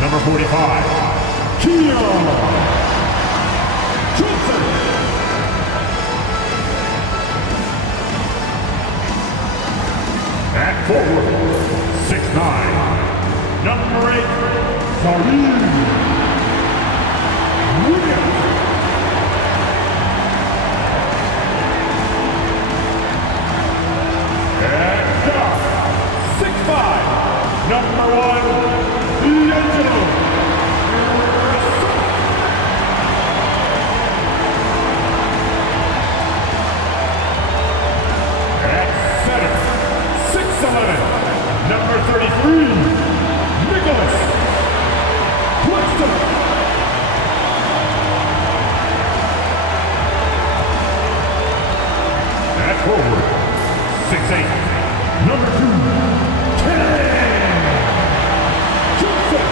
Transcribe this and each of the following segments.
Number 45, Keon. At forward, 6'9", number 8, Williams. At guard, 6'5", number 1, D'Angelo. At center, 6'11", number 33, Nicholas Claxton. At forward, 6'8", number 2, Thompson.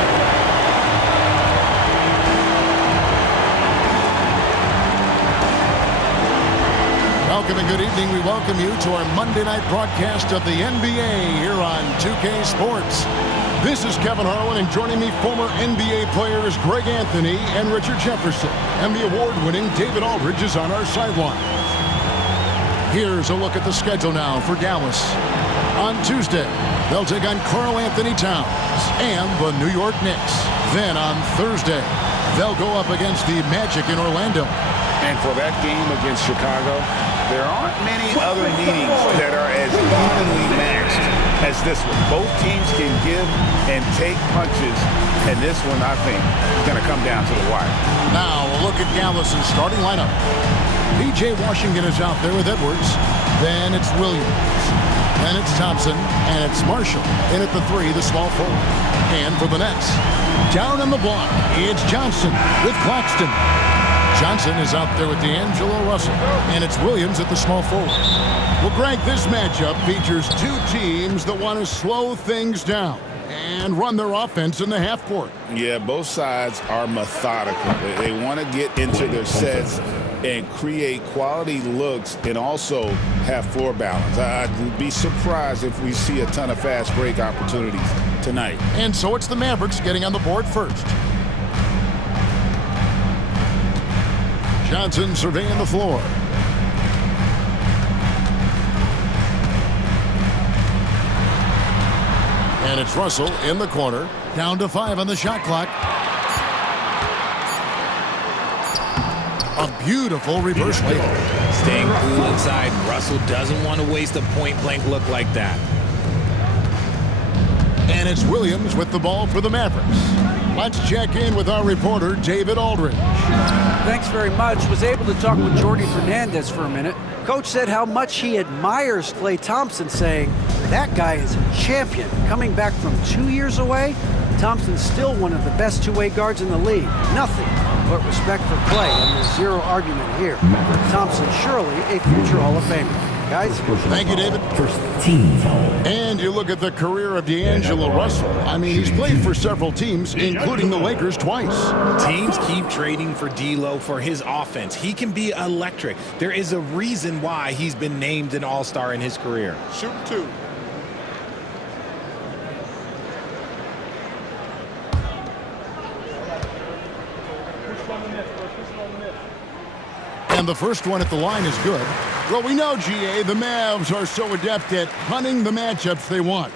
Welcome and good evening. We welcome you to our Monday night broadcast of the NBA here on 2K Sports. This is Kevin Harlan, and joining me, former NBA players Greg Anthony and Richard Jefferson. And the award-winning David Aldridge is on our sideline. Here's a look at the schedule now for Dallas. On Tuesday, they'll take on Karl Anthony Towns and the New York Knicks. Then on Thursday, they'll go up against the Magic in Orlando. And for that game against Chicago, there aren't many other meetings that are as evenly matched as this one. Both teams can give and take punches, and this one, I think, is going to come down to the wire. Now, a look at Dallas's starting lineup. P.J. Washington is out there with Edwards. Then it's Williams. Then it's Thompson. And it's Marshall. In at the 3, the small forward. And for the Nets, down on the block, it's Johnson with Claxton. Johnson is out there with D'Angelo Russell. And it's Williams at the small forward. Well, Greg, this matchup features two teams that want to slow things down and run their offense in the half court. Yeah, both sides are methodical. They want to get into their sets and create quality looks and also have floor balance. I'd be surprised if we see a ton of fast break opportunities tonight. And so it's the Mavericks getting on the board first. Johnson surveying the floor. And it's Russell in the corner. Down to 5 on the shot clock. A beautiful reverse layup. Staying cool inside. Russell doesn't want to waste a point-blank look like that. And it's Williams with the ball for the Mavericks. Let's check in with our reporter, David Aldridge. Thanks very much. Was able to talk with Jordy Fernandez for a minute. Coach said how much he admires Klay Thompson, saying, that guy is a champion. Coming back from 2 years away, Thompson's still one of the best two-way guards in the league. Nothing but respect for Klay, and there's zero argument here. Thompson surely a future Hall of Famer. Guys, thank you, David. And you look at the career of D'Angelo Russell. I mean, he's played for several teams, including the Lakers twice. Teams keep trading for D'Lo for his offense. He can be electric. There is a reason why he's been named an all-star in his career. Shoot 2. And the first one at the line is good. Well, we know, GA, the Mavs are so adept at hunting the matchups they want.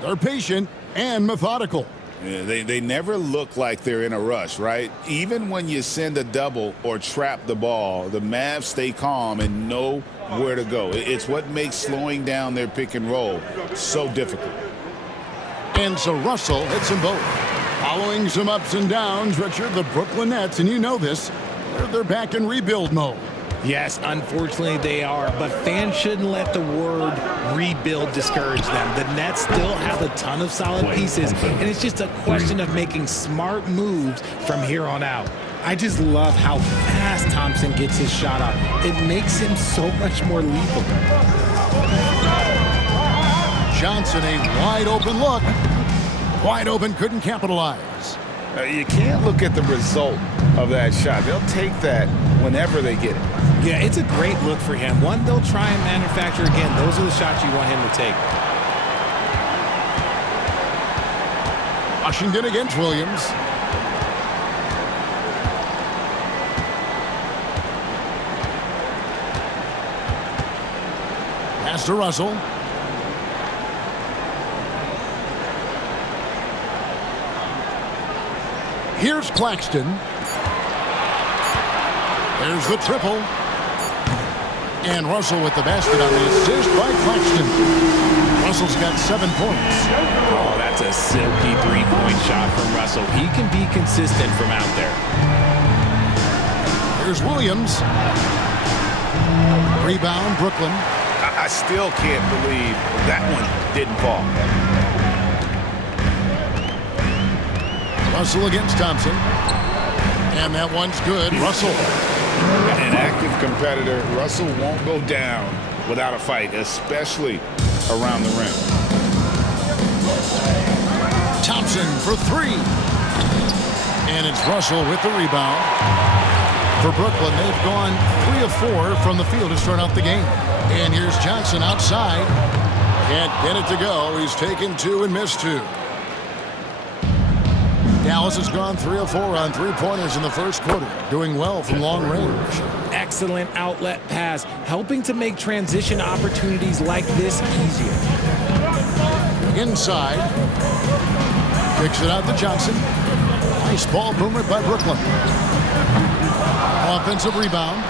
They're patient and methodical. Yeah, they never look like they're in a rush, right? Even when you send a double or trap the ball, the Mavs stay calm and know where to go. It's what makes slowing down their pick and roll so difficult. And so Russell hits them both. Following some ups and downs, Richard, the Brooklyn Nets, and you know this, they're back in rebuild mode. Yes, unfortunately they are, but fans shouldn't let the word rebuild discourage them. The Nets still have a ton of solid pieces, and it's just a question of making smart moves from here on out. I just love how fast Thompson gets his shot up. It makes him so much more lethal. Johnson, a wide open look. Wide open, couldn't capitalize. You can't look at the result of that shot. They'll take that whenever they get it. Yeah, it's a great look for him. One they'll try and manufacture again. Those are the shots you want him to take. Washington against Williams. Pass to Russell. Here's Claxton. There's the triple. And Russell with the basket on the assist by Claxton. Russell's got 7 points. Oh, that's a silky three-point shot from Russell. He can be consistent from out there. Here's Williams. Rebound, Brooklyn. I still can't believe that one didn't fall. Russell against Thompson. And that one's good. Russell. An active competitor, Russell won't go down without a fight, especially around the rim. Thompson for three. And it's Russell with the rebound. For Brooklyn, they've gone 3 of 4 from the field to start out the game. And here's Johnson outside. Can't get it to go. He's taken 2 and missed 2. Dallas has gone 3 of 4 on three-pointers in the first quarter, doing well from long range. Excellent outlet pass, helping to make transition opportunities like this easier. Inside. Kicks it out to Johnson. Nice ball movement by Brooklyn. Offensive rebound.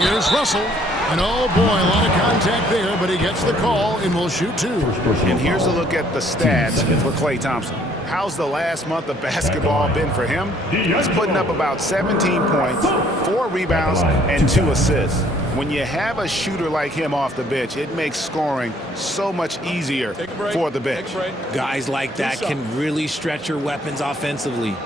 Here's Russell. And oh boy, a lot of contact there, but he gets the call and will shoot 2. And here's a look at the stats for Klay Thompson. How's the last month of basketball been for him? He's putting up about 17 points, 4 rebounds, and 2 assists. When you have a shooter like him off the bench, it makes scoring so much easier for the bench. Guys like that can really stretch your weapons offensively.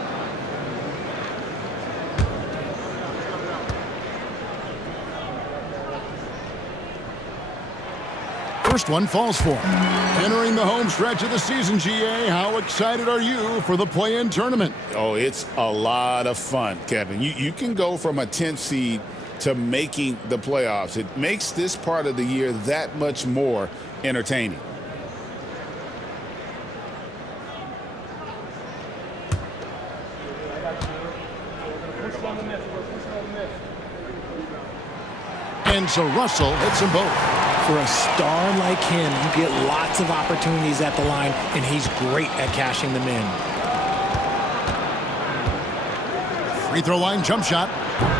First one falls for him. Entering the home stretch of the season, GA, how excited are you for the play-in tournament? Oh, it's a lot of fun, Kevin. You can go from a 10th seed to making the playoffs. It makes this part of the year that much more entertaining. And so Russell hits them both. For a star like him, you get lots of opportunities at the line, and he's great at cashing them in. Free throw line jump shot.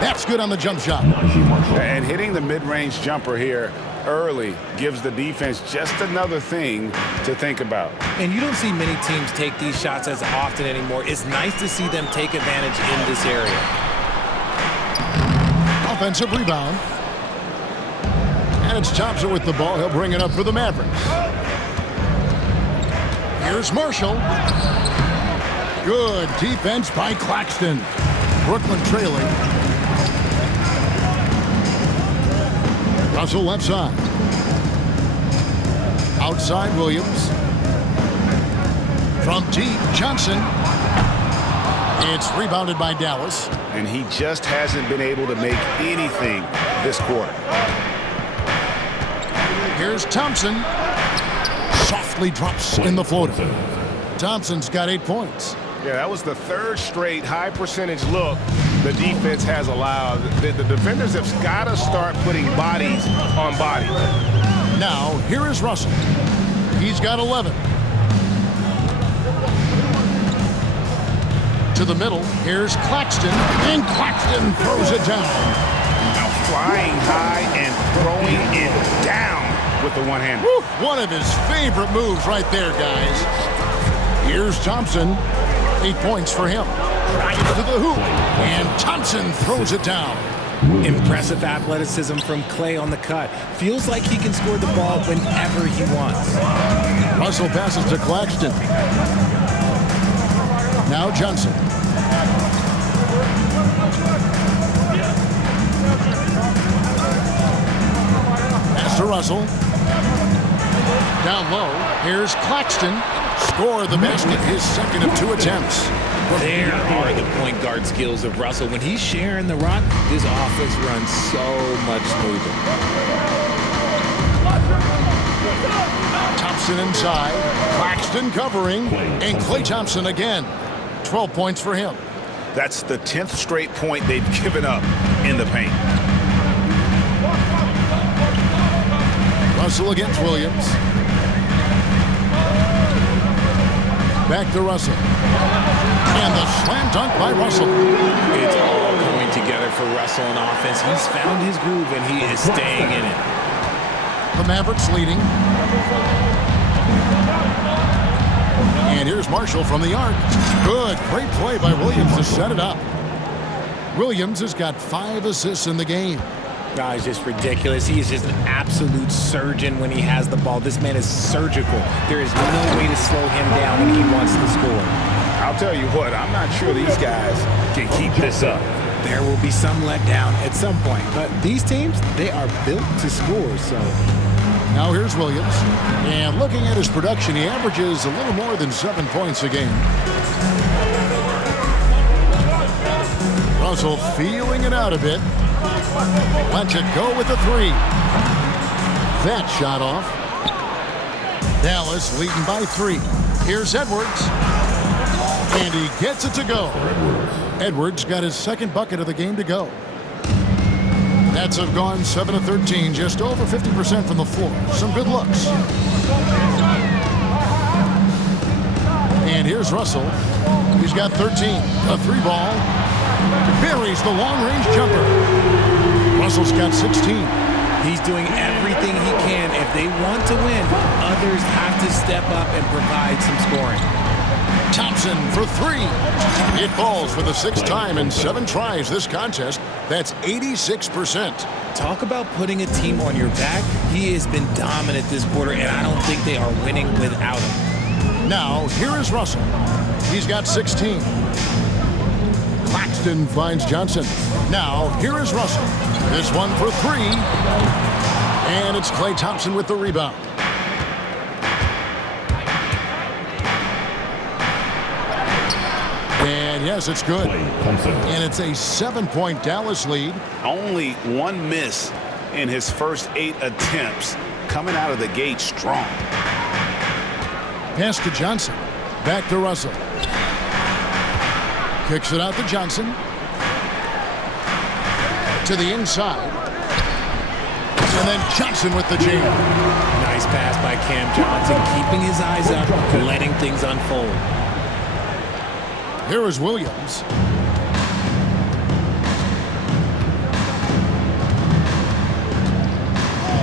That's good on the jump shot. And hitting the mid-range jumper here early gives the defense just another thing to think about. And you don't see many teams take these shots as often anymore. It's nice to see them take advantage in this area. Offensive rebound. And it's Thompson with the ball. He'll bring it up for the Mavericks. Here's Marshall. Good defense by Claxton. Brooklyn trailing. Russell left side. Outside Williams. From deep, Johnson. It's rebounded by Dallas. And he just hasn't been able to make anything this quarter. Here's Thompson. Softly drops in the floater. Thompson's got 8 points. Yeah, that was the 3rd straight high percentage look the defense has allowed. The defenders have got to start putting bodies on bodies. Now, here is Russell. He's got 11. To the middle, here's Claxton. And Claxton throws it down. Now flying high and throwing it down with the one-hand. One of his favorite moves right there, guys. Here's Thompson. 8 points for him. To the hoop. And Thompson throws it down. Impressive athleticism from Klay on the cut. Feels like he can score the ball whenever he wants. Russell passes to Claxton. Now Johnson. Pass to Russell. Down low. Here's Claxton. Score the basket, his 2nd of 2 attempts. There are the point guard skills of Russell. When he's sharing the rock, his offense runs so much smoother. Thompson inside. Claxton covering. And Klay Thompson again. 12 points for him. That's the 10th straight point they've given up in the paint. Russell against Williams. Back to Russell. And the slam dunk by Russell. It's all coming together for Russell in offense. He's found his groove, and he is staying in it. The Mavericks leading. And here's Marshall from the arc. Good. Great play by Williams to set it up. Williams has got 5 assists in the game. He's just ridiculous. He is just an absolute surgeon when he has the ball. This man is surgical. There is no way to slow him down when he wants to score. I'll tell you what, I'm not sure these guys can keep this up. There will be some letdown at some point. But these teams, they are built to score, so... Now here's Williams. And looking at his production, he averages a little more than 7 points a game. Russell feeling it out a bit. Lets it go with a 3. That shot off. Dallas leading by 3. Here's Edwards. And he gets it to go. Edwards got his second bucket of the game to go. Nets have gone 7 of 13, just over 50% from the floor. Some good looks. And here's Russell. He's got 13. A 3 ball. Buries the long-range jumper. Russell's got 16. He's doing everything he can. If they want to win, others have to step up and provide some scoring. Thompson for 3. It falls for the 6th time in 7 tries this contest. That's 86%. Talk about putting a team on your back. He has been dominant this quarter, and I don't think they are winning without him. Now, here is Russell. He's got 16. Claxton finds Johnson. Now, here is Russell. This one for 3. And it's Klay Thompson with the rebound. And yes, it's good. And it's a 7-point Dallas lead. Only 1 miss in his first 8 attempts. Coming out of the gate strong. Pass to Johnson. Back to Russell. Kicks it out to Johnson. To the inside. And then Johnson with the jam. Nice pass by Cam Johnson, keeping his eyes up, letting things unfold. Here is Williams.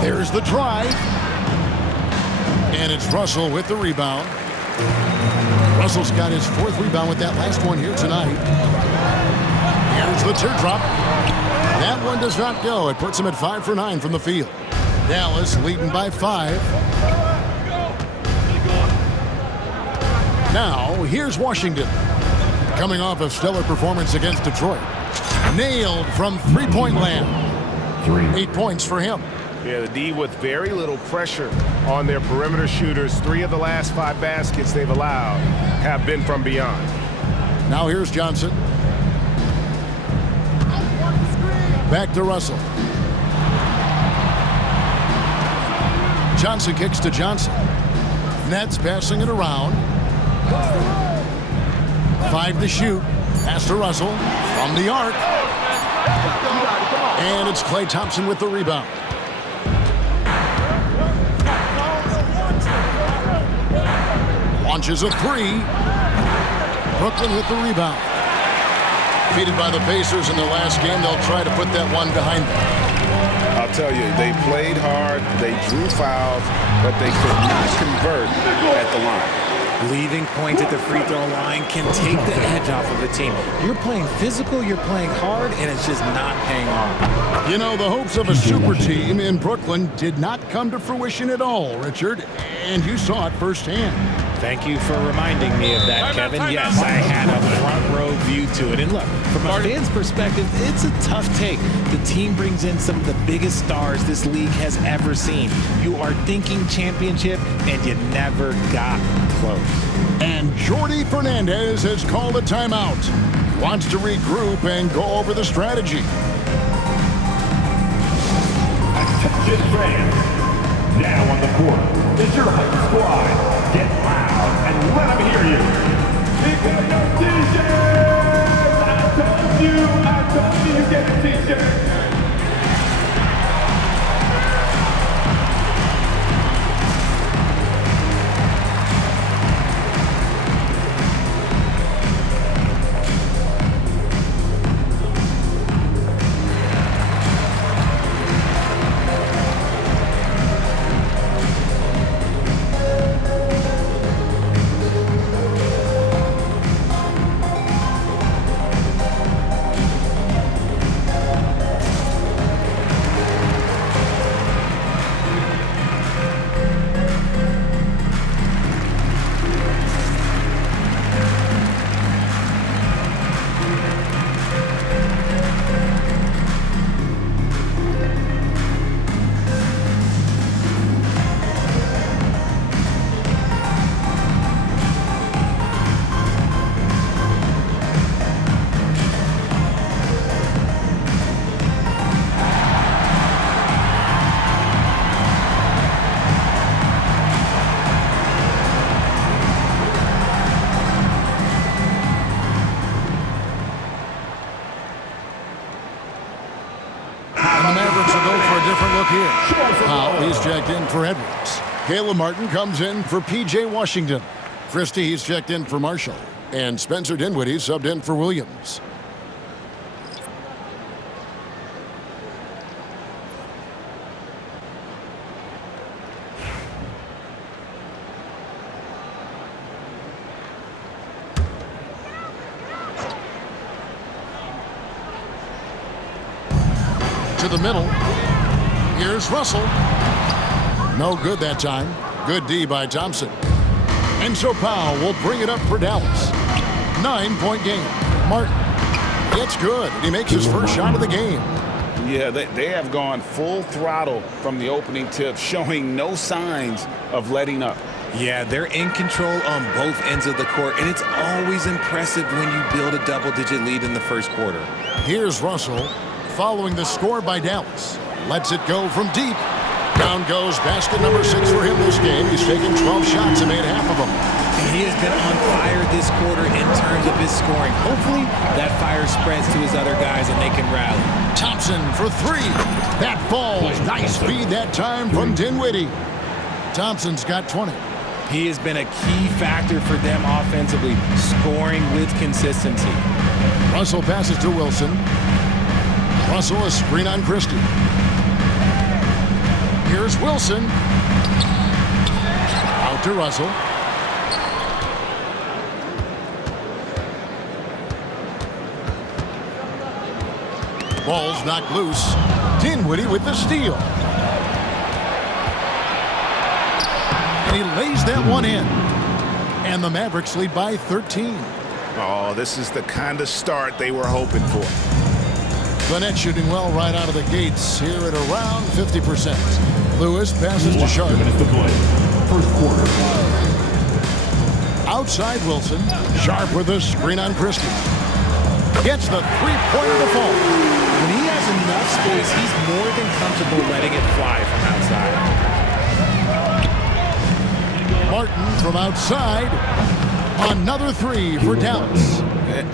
There's the drive. And it's Russell with the rebound. Russell's got his 4th rebound with that last one here tonight. Here's the teardrop. That one does not go. It puts him at 5 for 9 from the field. Dallas leading by 5. Now, here's Washington. Coming off a stellar performance against Detroit. Nailed from 3-point land. 8 points for him. Yeah, the D with very little pressure on their perimeter shooters. 3 of the last 5 baskets they've allowed have been from beyond. Now here's Johnson. Back to Russell. Johnson kicks to Johnson. Nets passing it around. 5 to shoot. Pass to Russell from the arc. And it's Klay Thompson with the rebound. Launches a 3. Brooklyn with the rebound. Defeated by the Pacers in their last game, they'll try to put that one behind them. I'll tell you, they played hard, they drew fouls, but they could not convert at the line. Leaving points at the free throw line can take the edge off of the team. You're playing physical, you're playing hard, and it's just not paying off. You know, the hopes of a super team in Brooklyn did not come to fruition at all, Richard, and you saw it firsthand. Thank you for reminding me of that, Kevin. Yes, I had a front row view to it. And look, from a fan's perspective, it's a tough take. The team brings in some of the biggest stars this league has ever seen. You are thinking championship, and you never got close. And Jordi Fernandez has called a timeout. He wants to regroup and go over the strategy. Attention fans, now on the court, is your hype squad. Get loud and let them hear you. Because your t-shirts! I told you get a t-shirt. He's checked in for Edwards. Caleb Martin comes in for P.J. Washington. Christie, he's checked in for Marshall. And Spencer Dinwiddie subbed in for Williams. To the middle. Here's Russell. No good that time. Good D by Thompson. And so Powell will bring it up for Dallas. 9-point game. Martin gets good. He makes his first shot of the game. Yeah, they have gone full throttle from the opening tip, showing no signs of letting up. Yeah, they're in control on both ends of the court, and it's always impressive when you build a double-digit lead in the first quarter. Here's Russell following the score by Dallas. Lets it go from deep. Down goes basket number 6 for him this game. He's taken 12 shots and made half of them. He has been on fire this quarter in terms of his scoring. Hopefully, that fire spreads to his other guys and they can rally. Thompson for 3. That falls. Nice feed that time from Dinwiddie. Thompson's got 20. He has been a key factor for them offensively, scoring with consistency. Russell passes to Wilson. Russell a screen on Christie. Here's Wilson. Out to Russell. Ball's knocked loose. Dinwiddie with the steal. And he lays that one in. And the Mavericks lead by 13. Oh, this is the kind of start they were hoping for. The net shooting well right out of the gates here at around 50%. Lewis passes to Sharp. First quarter. Outside Wilson. Sharp with a screen on Christie. Gets the three-pointer to fall. When he has enough space, he's more than comfortable letting it fly from outside. Martin from outside. Another 3 for Dallas.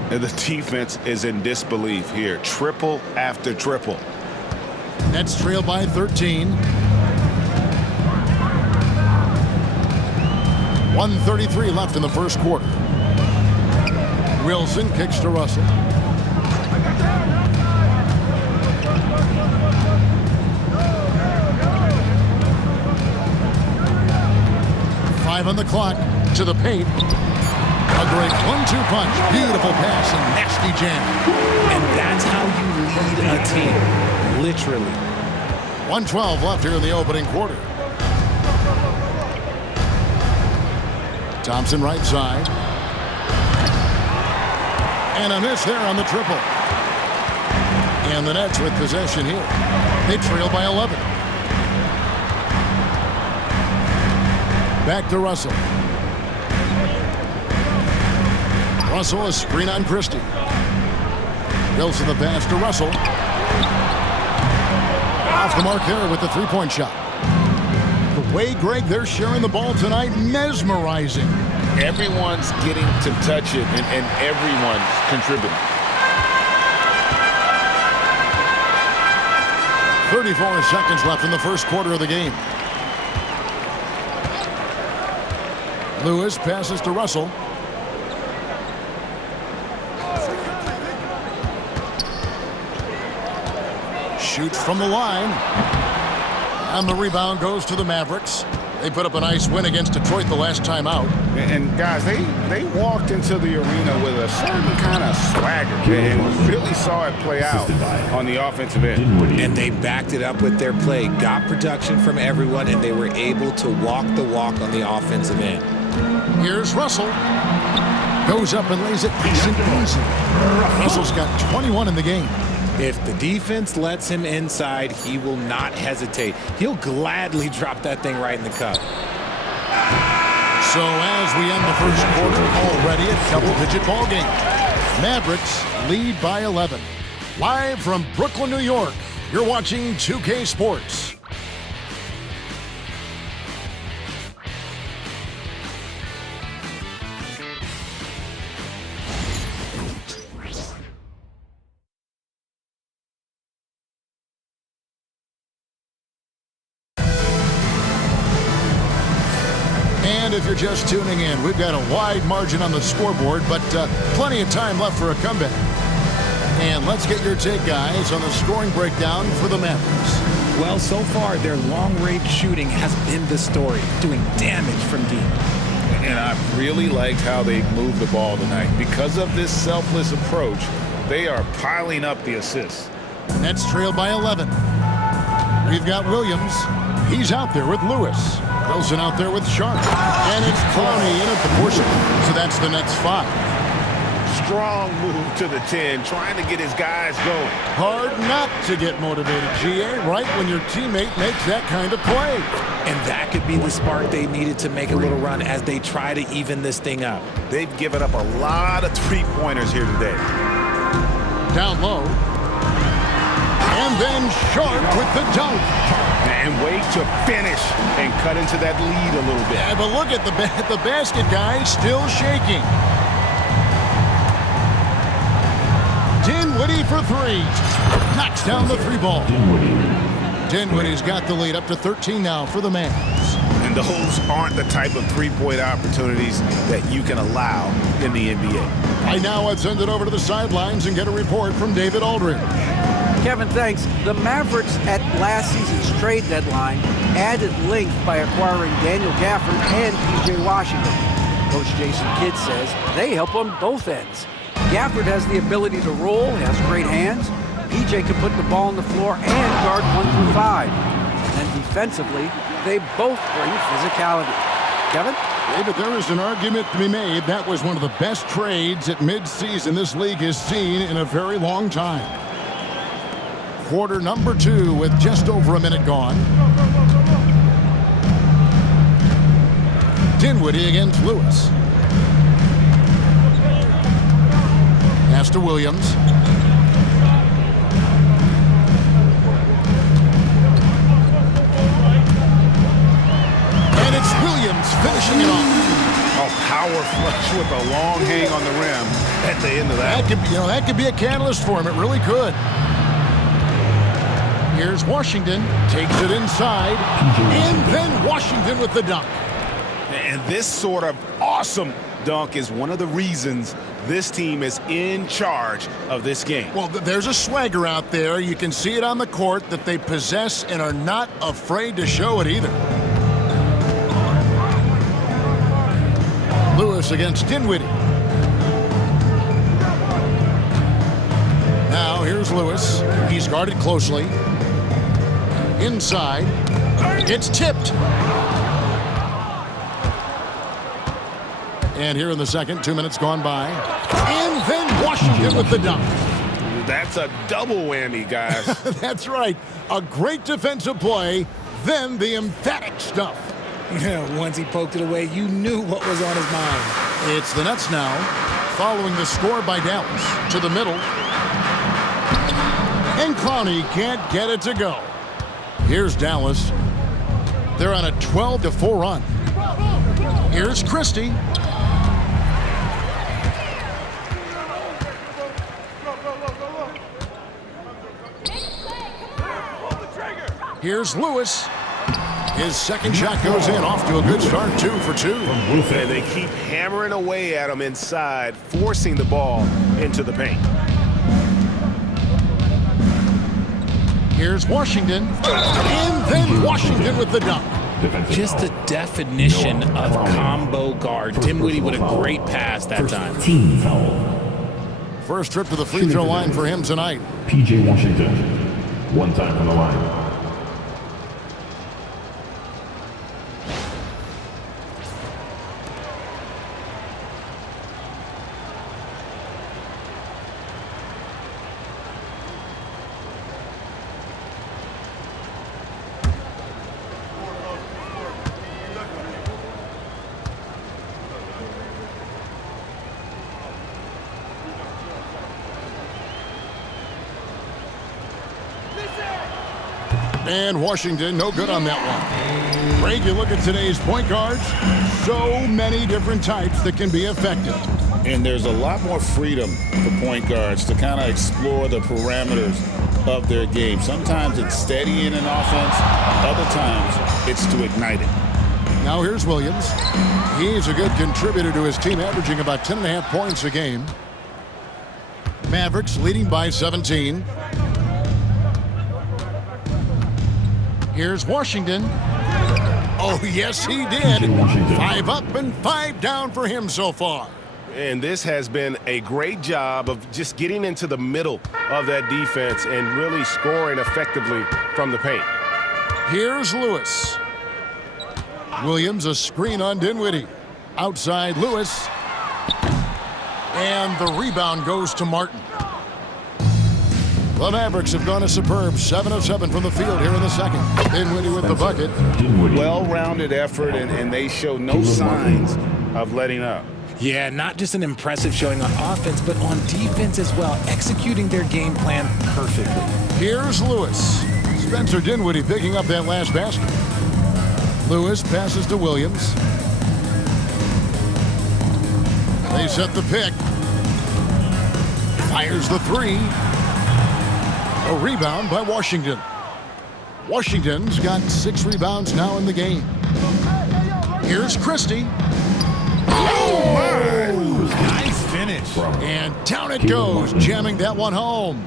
The defense is in disbelief here. Triple after triple. Nets trail by 13. 1:33 left in the first quarter. Wilson kicks to Russell. Five on the clock. To the paint. A great 1-2 punch. Beautiful pass and nasty jam. And that's how you lead a team. Literally. 1:12 left here in the opening quarter. Thompson right side. And a miss there on the triple. And the Nets with possession here. They trail by 11. Back to Russell. Russell a screen on Christie. Wilson the pass to Russell. Off the mark there with the three-point shot. The Way, Greg, they're sharing the ball tonight. Mesmerizing. Everyone's getting to touch it, and everyone's contributing. 34 seconds left in the first quarter of the game. Lewis passes to Russell. Shoots from the line. And the rebound goes to the Mavericks. They put up a nice win against Detroit the last time out. And guys, they walked into the arena with a certain kind of swagger, and really saw it play out on the offensive end. And they backed it up with their play, got production from everyone, and they were able to walk the walk on the offensive end. Here's Russell. Goes up and lays it nice and easy. Russell's got 21 in the game. If the defense lets him inside, he will not hesitate. He'll gladly drop that thing right in the cup. So as we end the first quarter, already a double-digit ball game. Mavericks lead by 11. Live from Brooklyn, New York, you're watching 2K Sports. And if you're just tuning in, we've got a wide margin on the scoreboard, but plenty of time left for a comeback. And let's get your take, guys, on the scoring breakdown for the Mavericks. Well, so far, their long-range shooting has been the story, doing damage from deep. And I really liked how they moved the ball tonight. Because of this selfless approach, they are piling up the assists. Nets trail by 11. We've got Williams. He's out there with Lewis. Wilson out there with Sharp. And it's Clowney in at the portion. So that's the Nets 5. Strong move to the 10, trying to get his guys going. Hard not to get motivated, GA, right when your teammate makes that kind of play. And that could be the spark they needed to make a little run as they try to even this thing up. They've given up a lot of three-pointers here today. Down low. And then Sharp with the dunk. And wait to finish and cut into that lead a little bit. Yeah, but look at the basket, guys, still shaking. Dinwiddie for three. Knocks down the three ball. Dinwiddie's got the lead up to 13 now for the Mavs. And those aren't the type of three-point opportunities that you can allow in the NBA. Right now, let's send it over to the sidelines and get a report from David Aldridge. Kevin, thanks. The Mavericks at last season's trade deadline added length by acquiring Daniel Gafford and P.J. Washington. Coach Jason Kidd says they help on both ends. Gafford has the ability to roll, has great hands. P.J. can put the ball on the floor and guard 1 through 5. And defensively, they both bring physicality. Kevin? David, there is an argument to be made. That was one of the best trades at midseason this league has seen in a very long time. Quarter number 2 with just over a minute gone. Dinwiddie against Lewis. Pass to Williams. And it's Williams finishing it off. A power flush with a long hang on the rim at the end of that. That could be a catalyst for him. It really could. Here's Washington, takes it inside, and then Washington with the dunk. And this sort of awesome dunk is one of the reasons this team is in charge of this game. Well, there's a swagger out there. You can see it on the court that they possess and are not afraid to show it either. Lewis against Dinwiddie. Now here's Lewis. He's guarded closely. Inside. It's tipped. And here in the second, 2 minutes gone by. And then Washington with the dunk. That's a double whammy, guys. That's right. A great defensive play, then the emphatic stuff. Yeah, once he poked it away, you knew what was on his mind. It's the Nets now, following the score by Dallas. To the middle. And Clowney can't get it to go. Here's Dallas. They're on a 12-4 run. Here's Christie. Here's Lewis. His second shot goes in, off to a good start, 2 for 2. And they keep hammering away at him inside, forcing the ball into the paint. Here's Washington. And then Washington with the dunk. Just the definition of combo guard. Dinwiddie with a great pass that time. Team foul. First trip to the free throw line for him tonight. PJ Washington. One time from the line. And Washington, no good on that one. Greg, you look at today's point guards, so many different types that can be effective. And there's a lot more freedom for point guards to kind of explore the parameters of their game. Sometimes it's steadying an offense. Other times it's to ignite it. Now here's Williams. He's a good contributor to his team, averaging about 10.5 points a game. Mavericks leading by 17. Here's Washington. Oh, yes, he did. 5 up and 5 down for him so far. And this has been a great job of just getting into the middle of that defense and really scoring effectively from the paint. Here's Lewis. Williams, a screen on Dinwiddie. Outside Lewis. And the rebound goes to Martin. The Mavericks have gone a superb 7 of 7 from the field here in the second. Dinwiddie with the bucket. Well-rounded effort, and they show no signs of letting up. Yeah, not just an impressive showing on offense, but on defense as well, executing their game plan perfectly. Here's Lewis. Spencer Dinwiddie picking up that last basket. Lewis passes to Williams. They set the pick. Fires the three. A rebound by Washington. Washington's got 6 rebounds now in the game. Here's Christie. Oh, my! Nice finish. And down it goes, jamming that one home.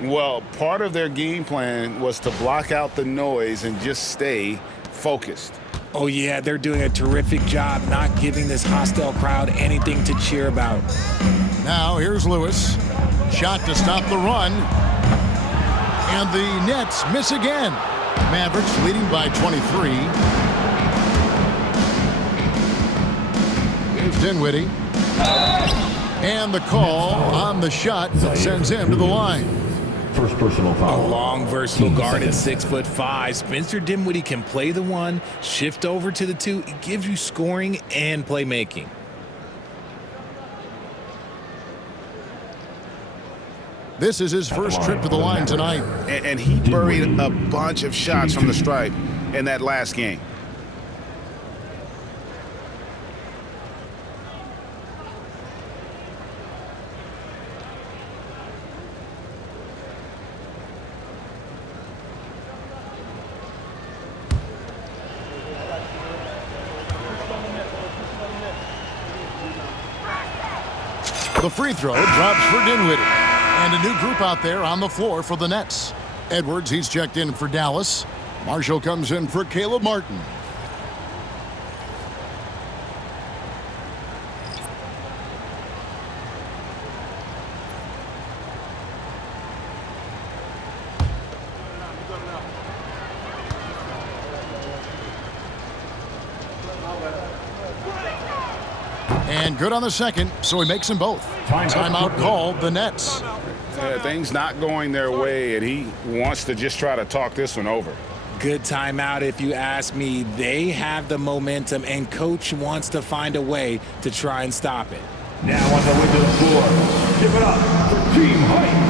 Well, part of their game plan was to block out the noise and just stay focused. Oh, yeah, they're doing a terrific job not giving this hostile crowd anything to cheer about. Now here's Lewis. Shot to stop the run. And the Nets miss again. Mavericks leading by 23. Here's Dinwiddie. And the call on the shot that sends him to the line. First personal foul. A long, versatile guard at 6'5". Spencer Dinwiddie can play the 1, shift over to the 2. It gives you scoring and playmaking. This is his first trip to the line tonight. And he buried a bunch of shots from the stripe in that last game. The free throw drops for Dinwiddie. And a new group out there on the floor for the Nets. Edwards, he's checked in for Dallas. Marshall comes in for Caleb Martin. And good on the second, so he makes them both. Timeout called, the Nets. Things not going their way, and he wants to just try to talk this one over. Good timeout if you ask me. They have the momentum, and coach wants to find a way to try and stop it. Now on the way to the floor. Give it up for Team Height.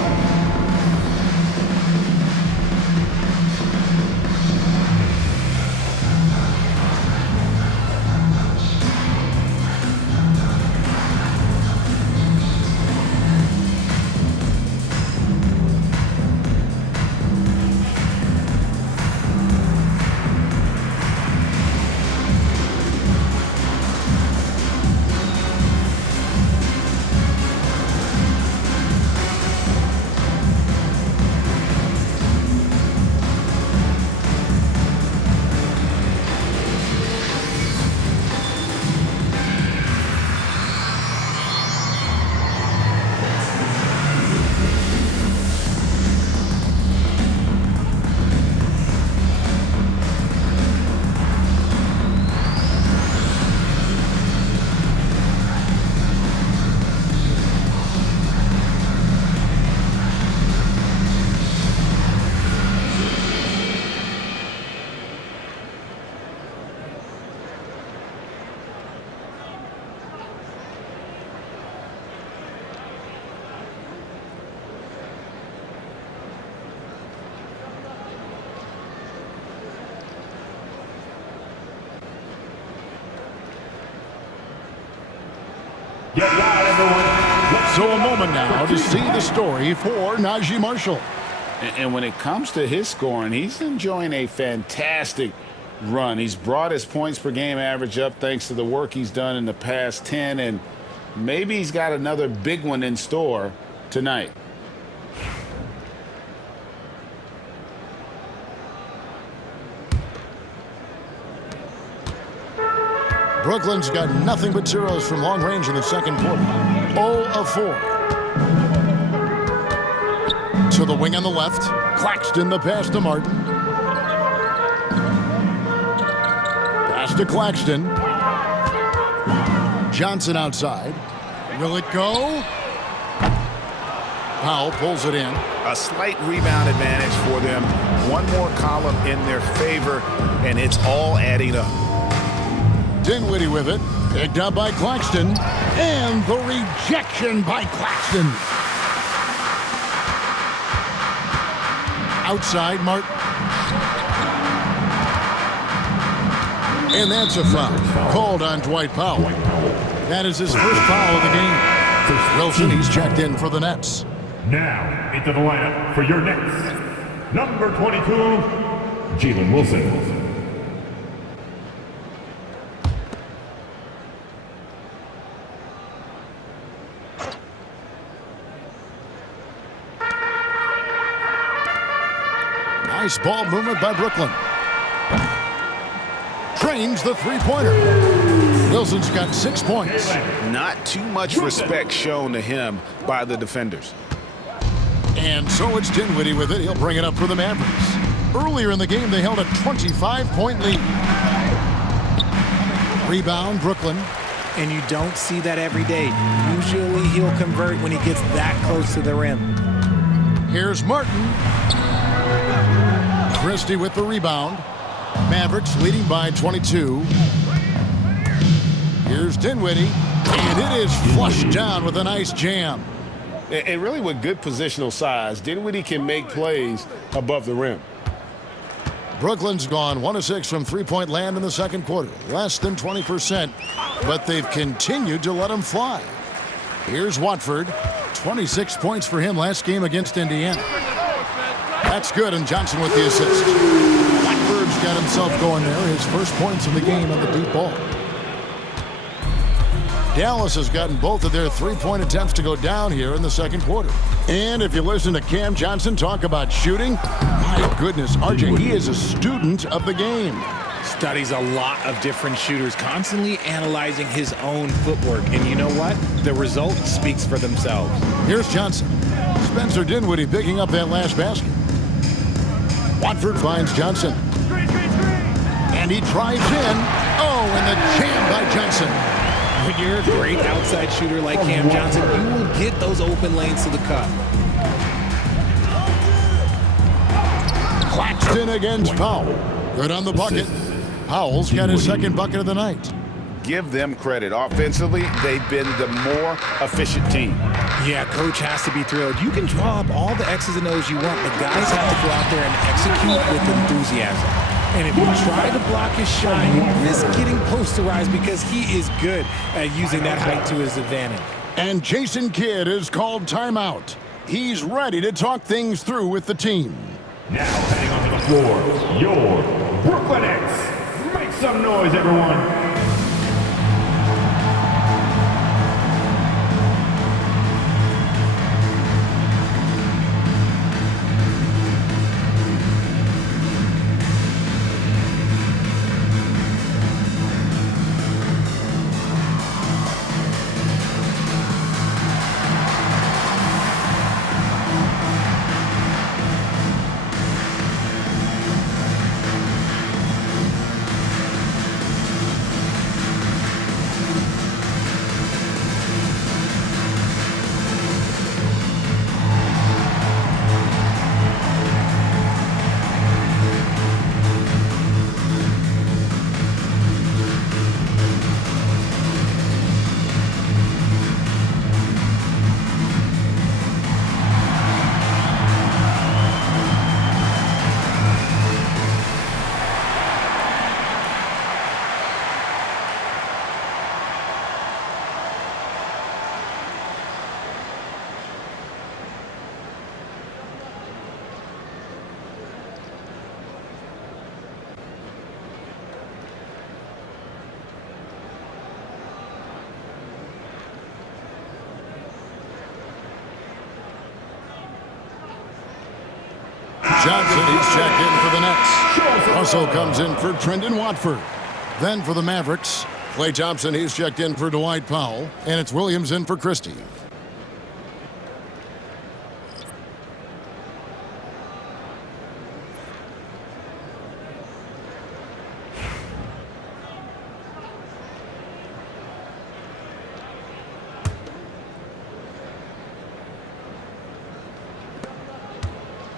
Get loud, everyone. Let's So a moment now to see the story for Najee Marshall. And when it comes to his scoring, he's enjoying a fantastic run. He's brought his points per game average up thanks to the work he's done in the past 10, and maybe he's got another big one in store tonight. Brooklyn's got nothing but zeros from long range in the second quarter. 0 of 4. To the wing on the left. Claxton the pass to Martin. Pass to Claxton. Johnson outside. Will it go? Powell pulls it in. A slight rebound advantage for them. One more column in their favor, and it's all adding up. Dinwiddie with it. Picked up by Claxton. And the rejection by Claxton. Outside Martin. And that's a foul. Called on Dwight Powell. That is his first foul of the game. Wilson, he's checked in for the Nets. Now into the lineup for your Nets. Number 22, Jalen Wilson. Nice ball movement by Brooklyn. Trains the three-pointer. Wilson's got 6 points. Not too much respect shown to him by the defenders. And so it's Dinwiddie with it. He'll bring it up for the Mavericks. Earlier in the game, they held a 25-point lead. Rebound, Brooklyn. And you don't see that every day. Usually he'll convert when he gets that close to the rim. Here's Martin. Christie with the rebound. Mavericks leading by 22. Here's Dinwiddie. And it is flushed down with a nice jam. And really with good positional size, Dinwiddie can make plays above the rim. Brooklyn's gone 1 of 6 from three-point land in the second quarter. Less than 20%, but they've continued to let him fly. Here's Watford. 26 points for him last game against Indiana. That's good, and Johnson with the assist. Watford's got himself going there. His first points in the game on the deep ball. Dallas has gotten both of their three-point attempts to go down here in the second quarter. And if you listen to Cam Johnson talk about shooting, my goodness, RJ, he is a student of the game. Studies a lot of different shooters, constantly analyzing his own footwork. And you know what? The result speaks for themselves. Here's Johnson. Spencer Dinwiddie picking up that last basket. Watford finds Johnson. And he drives in. Oh, and the jam by Johnson. When you're a great outside shooter like Cam Johnson, you will get those open lanes to the cup. Claxton against Powell. Good on the bucket. Powell's got his second bucket of the night. Give them credit. Offensively, they've been the more efficient team. Yeah, coach has to be thrilled. You can draw up all the X's and O's you want, but guys have to go out there and execute with enthusiasm. And if you try to block his shot, you risk getting posterized because he is good at using that height to his advantage. And Jason Kidd is called timeout. He's ready to talk things through with the team. Now heading onto the floor, your Brooklyn Nets. Make some noise, everyone. Johnson, he's checked in for the Nets. Russell comes in for Trendon Watford. Then for the Mavericks, Klay Thompson, he's checked in for Dwight Powell. And it's Williams in for Christie.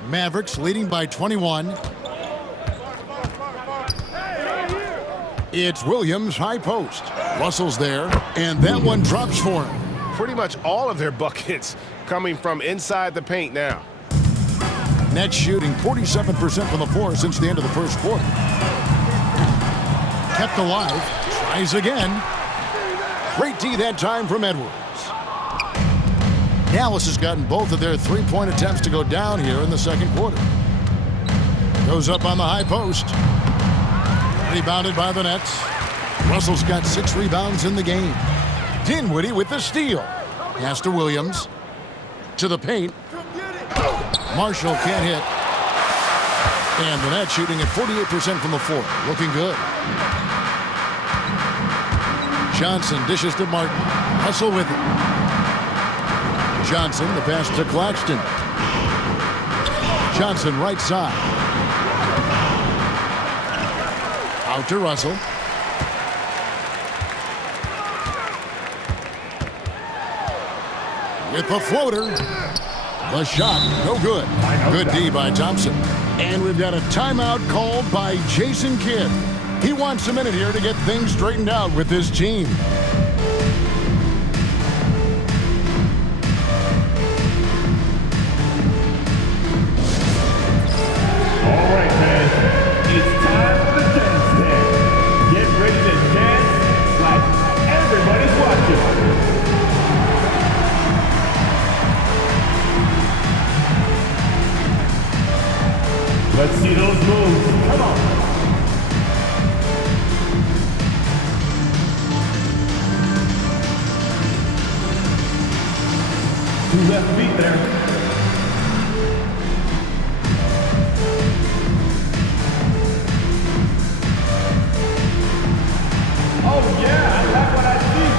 Mavericks leading by 21. It's Williams, high post. Russell's there, and that one drops for him. Pretty much all of their buckets coming from inside the paint now. Nets shooting 47% from the floor since the end of the first quarter. Kept alive, tries again. Great D that time from Edwards. Dallas has gotten both of their three-point attempts to go down here in the second quarter. Goes up on the high post. Rebounded by the Nets. Russell's got 6 rebounds in the game. Dinwiddie with the steal. Pass to Williams. To the paint. Marshall can't hit. And the Nets shooting at 48% from the floor. Looking good. Johnson dishes to Martin. Russell with it. Johnson, the pass to Claxton. Johnson, right side. Out to Russell. With the floater. The shot, no good. Good D by Thompson. And we've got a timeout called by Jason Kidd. He wants a minute here to get things straightened out with his team. Let's see those moves. Come on. Two left feet there. Oh yeah, I like what I see.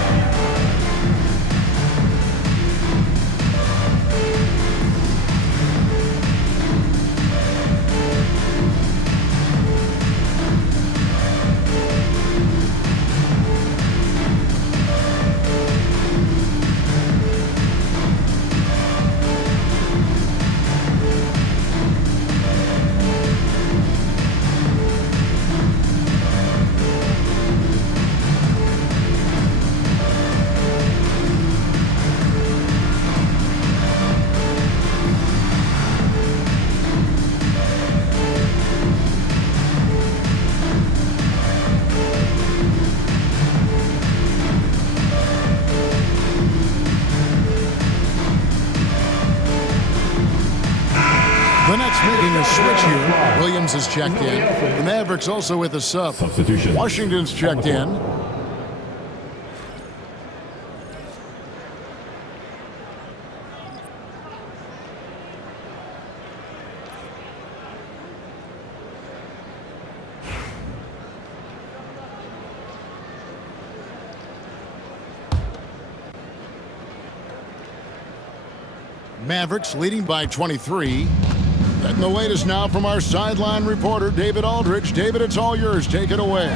The Nets making a switch here. Williams is checked in. The Mavericks also with a sub. Substitution. Washington's checked in. Mavericks leading by 23. Getting the latest now from our sideline reporter, David Aldridge. David, it's all yours. Take it away.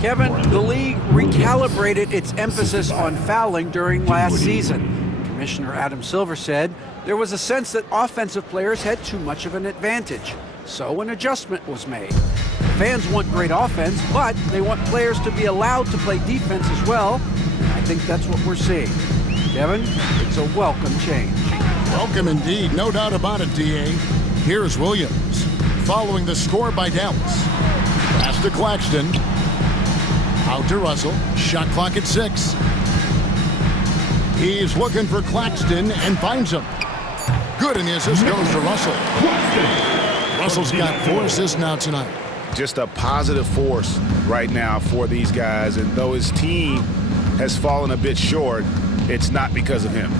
Kevin, the league recalibrated its emphasis on fouling during last season. Commissioner Adam Silver said there was a sense that offensive players had too much of an advantage. So an adjustment was made. Fans want great offense, but they want players to be allowed to play defense as well. And I think that's what we're seeing. Kevin, it's a welcome change. Welcome indeed, no doubt about it, D.A. Here's Williams, following the score by Dallas. Pass to Claxton. Out to Russell. Shot clock at 6. He's looking for Claxton and finds him. Good, and the assist goes to Russell. Russell's got 4 assists now tonight. Just a positive force right now for these guys, and though his team has fallen a bit short, it's not because of him.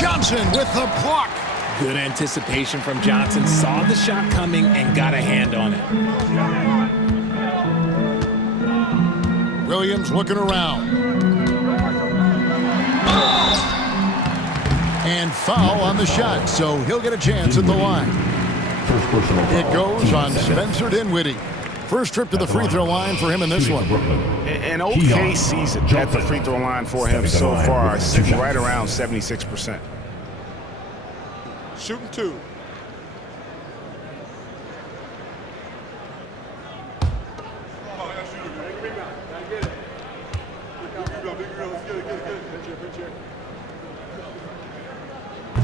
Johnson with the block. Good anticipation from Johnson. Saw the shot coming and got a hand on it. Williams looking around. And foul on the shot, so he'll get a chance at the line. It goes on Spencer Dinwiddie. First trip to the free throw line for him in this one. An okay season at the free throw line for him so far, sitting right around 76%. Shooting 2.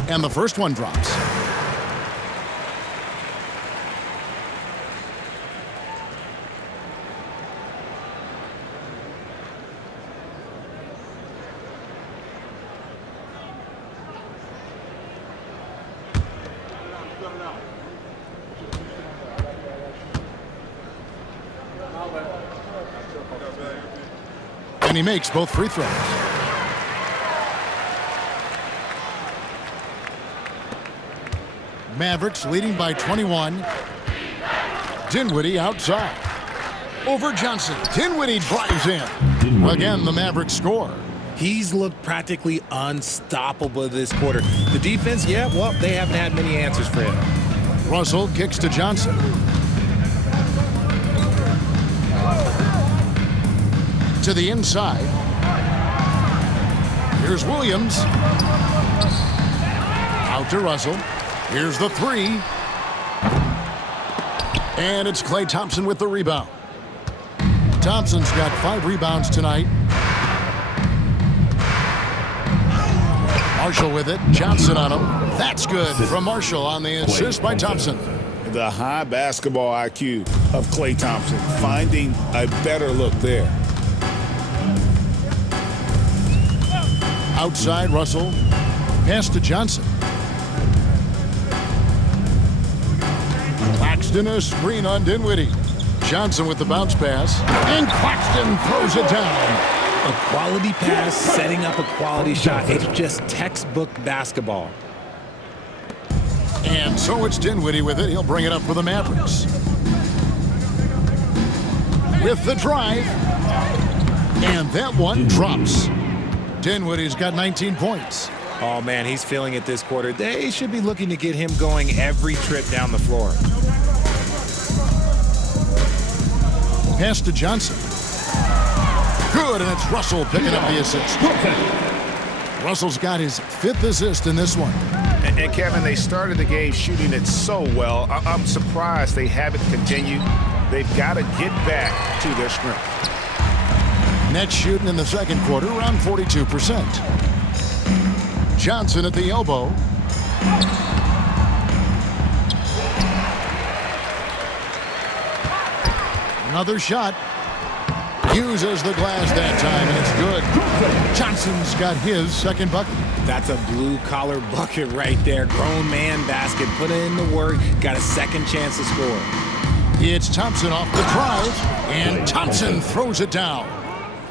And the first one drops. And he makes both free throws. Mavericks leading by 21. Dinwiddie outside. Over Johnson. Dinwiddie drives in. Again, the Mavericks score. He's looked practically unstoppable this quarter. The defense, yeah, well, they haven't had many answers for him. Russell kicks to Johnson. To the inside. Here's Williams. Out to Russell. Here's the three. And it's Klay Thompson with the rebound. Thompson's got 5 rebounds tonight. Marshall with it. Johnson on him. That's good from Marshall on the assist by Thompson. The high basketball IQ of Klay Thompson, finding a better look there. Outside Russell. Pass to Johnson. Claxton a screen on Dinwiddie. Johnson with the bounce pass. And Claxton throws it down. A quality pass, setting up a quality shot. It's just textbook basketball. And so it's Dinwiddie with it. He'll bring it up for the Mavericks. With the drive. And that one drops. Dinwiddie's got 19 points. Oh, man, he's feeling it this quarter. They should be looking to get him going every trip down the floor. Pass to Johnson. Good, and it's Russell picking up the assist. Russell's got his 5th assist in this one. And Kevin, they started the game shooting it so well. I'm surprised they haven't continued. They've got to get back to their strength. Net shooting in the second quarter around 42%. Johnson at the elbow. Another shot. Uses the glass that time, and it's good. Johnson's got his second bucket. That's a blue-collar bucket right there. Grown man basket. Put in the work. Got a second chance to score. It's Thompson off the drive, and Thompson throws it down.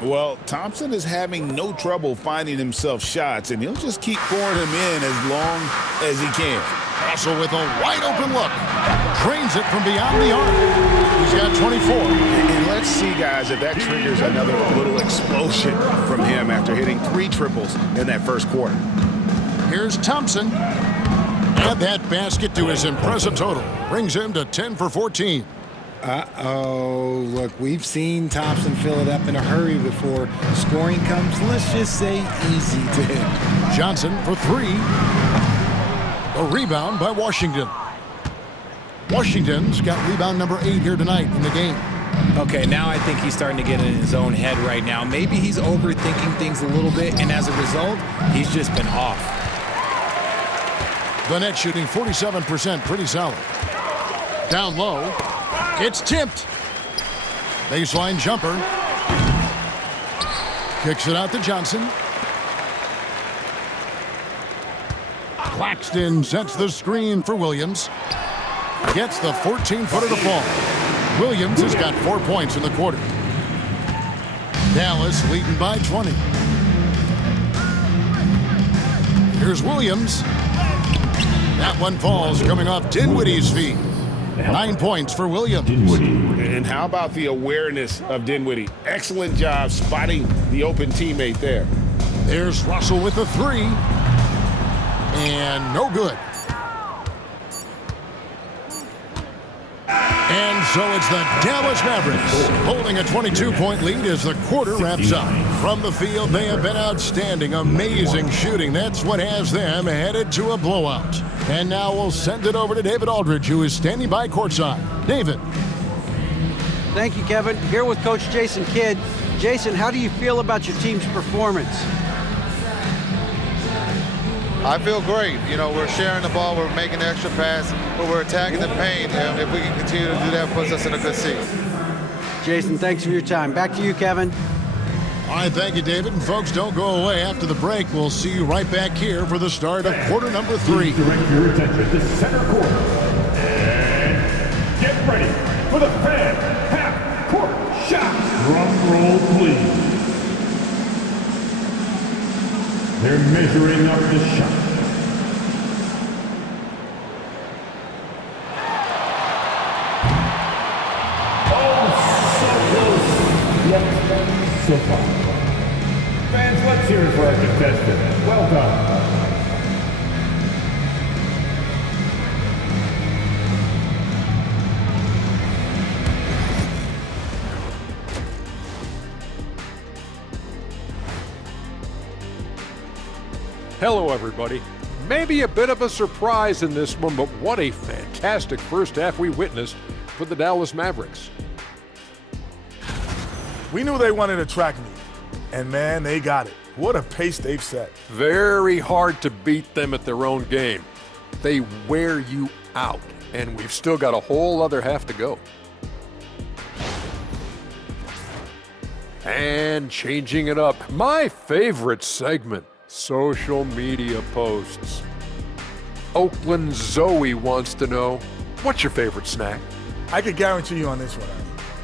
Well, Thompson is having no trouble finding himself shots, and he'll just keep pouring them in as long as he can. Russell with a wide-open look. Drains it from beyond the arc. He's got 24. And let's see, guys, if that triggers another little explosion from him after hitting 3 triples in that first quarter. Here's Thompson. Add that basket to his impressive total. Brings him to 10 for 14. Uh-oh. Look, we've seen Thompson fill it up in a hurry before scoring comes, let's just say, easy to him. Johnson for 3. A rebound by Washington. Washington's got rebound number 8 here tonight in the game. Okay, now I think he's starting to get in his own head right now. Maybe he's overthinking things a little bit, and as a result, he's just been off. The net shooting 47%, pretty solid. Down low. It's tipped. Baseline jumper. Kicks it out to Johnson. Claxton sets the screen for Williams. Gets the 14-footer to fall. Williams has got 4 points in the quarter. Dallas leading by 20. Here's Williams. That one falls coming off Dinwiddie's feet. 9 points for Williams. And how about the awareness of Dinwiddie? Excellent job spotting the open teammate there. There's Russell with the three. And no good. And so it's the Dallas Mavericks holding a 22-point lead as the quarter wraps up. From the field, they have been outstanding, amazing shooting. That's what has them headed to a blowout. And now we'll send it over to David Aldridge, who is standing by courtside. David. Thank you, Kevin. Here with Coach Jason Kidd. Jason, how do you feel about your team's performance? I feel great. You know, we're sharing the ball, we're making the extra pass, but we're attacking the paint. And if we can continue to do that, it puts us in a good seat. Jason, thanks for your time. Back to you, Kevin. All right, thank you, David. And folks, don't go away. After the break, we'll see you right back here for the start of quarter number 3. Direct your attention to center court. And get ready for the fan half-court shots. Drum roll, please. They're measuring up the shot. Oh, so close. Yet so far. Fans, let's hear it for our contestant. Well done. Hello, everybody. Maybe a bit of a surprise in this one, but what a fantastic first half we witnessed for the Dallas Mavericks. We knew they wanted a track meet, and man, they got it. What a pace they've set. Very hard to beat them at their own game. They wear you out, and we've still got a whole other half to go. And changing it up, my favorite segment. Social media posts. Oakland Zoe wants to know, what's your favorite snack? I can guarantee you on this one,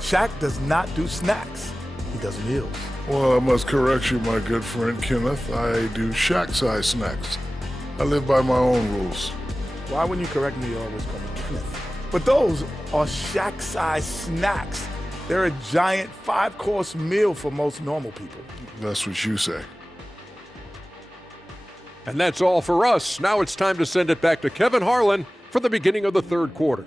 Shaq does not do snacks. He does meals. Well, I must correct you, my good friend Kenneth. I do Shaq-size snacks. I live by my own rules. Why when you correct me, you always call me Kenneth? But those are Shaq-size snacks. They're a giant 5-course meal for most normal people. That's what you say. And that's all for us. Now it's time to send it back to Kevin Harlan for the beginning of the third quarter.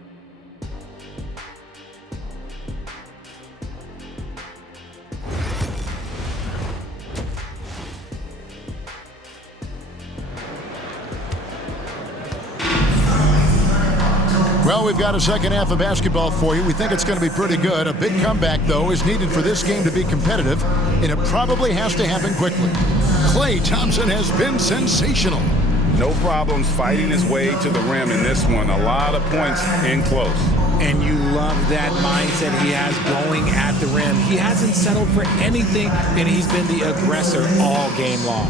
Well, we've got a second half of basketball for you. We think it's going to be pretty good. A big comeback, though, is needed for this game to be competitive, and it probably has to happen quickly. Klay Thompson has been sensational. No problems fighting his way to the rim in this one. A lot of points in close. And you love that mindset he has going at the rim. He hasn't settled for anything, and he's been the aggressor all game long.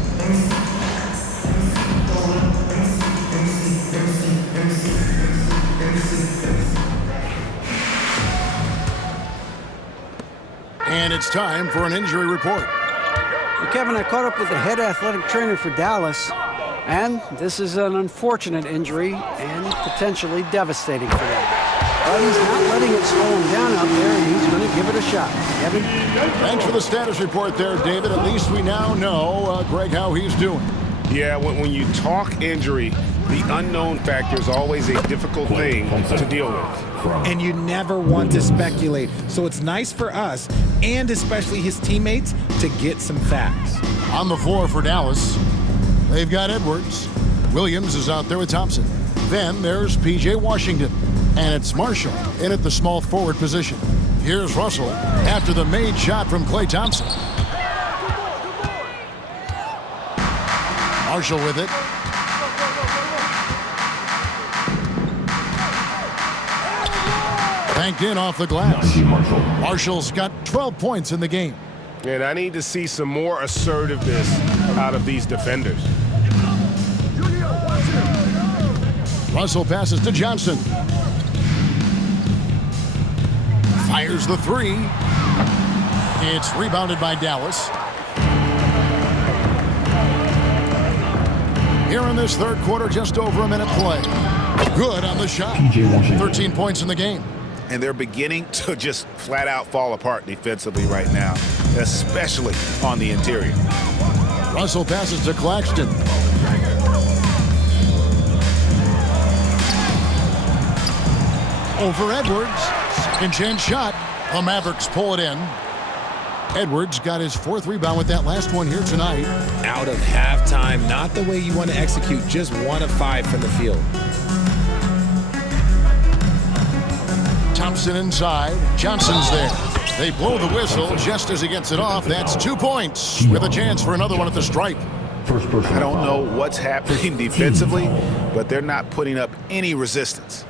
And it's time for an injury report. Well, Kevin, I caught up with the head athletic trainer for Dallas, and this is an unfortunate injury and potentially devastating for them. But he's not letting it slow him down out there, and he's going to give it a shot. Kevin? Thanks for the status report there, David. At least we now know, Greg, how he's doing. Yeah, when you talk injury, the unknown factor is always a difficult thing to deal with. And you never want to speculate. So it's nice for us, and especially his teammates, to get some facts. On the floor for Dallas, they've got Edwards. Williams is out there with Thompson. Then there's P.J. Washington. And it's Marshall in at the small forward position. Here's Russell after the made shot from Klay Thompson. Marshall with it. Banked in off the glass. Marshall's got 12 points in the game. And I need to see some more assertiveness out of these defenders. Russell passes to Johnson. Fires the three. It's rebounded by Dallas. Here in this third quarter, just over a minute play. Good on the shot. 13 points in the game. And they're beginning to just flat out fall apart defensively right now, especially on the interior. Russell passes to Claxton. Over Edwards. Second chance shot. The Mavericks pull it in. Edwards got his 4th rebound with that last one here tonight. Out of halftime, not the way you want to execute, just 1 of 5 from the field. Thompson inside. Johnson's there. They blow the whistle just as he gets it off. That's 2 points with a chance for another one at the stripe. I don't know what's happening defensively, but they're not putting up any resistance.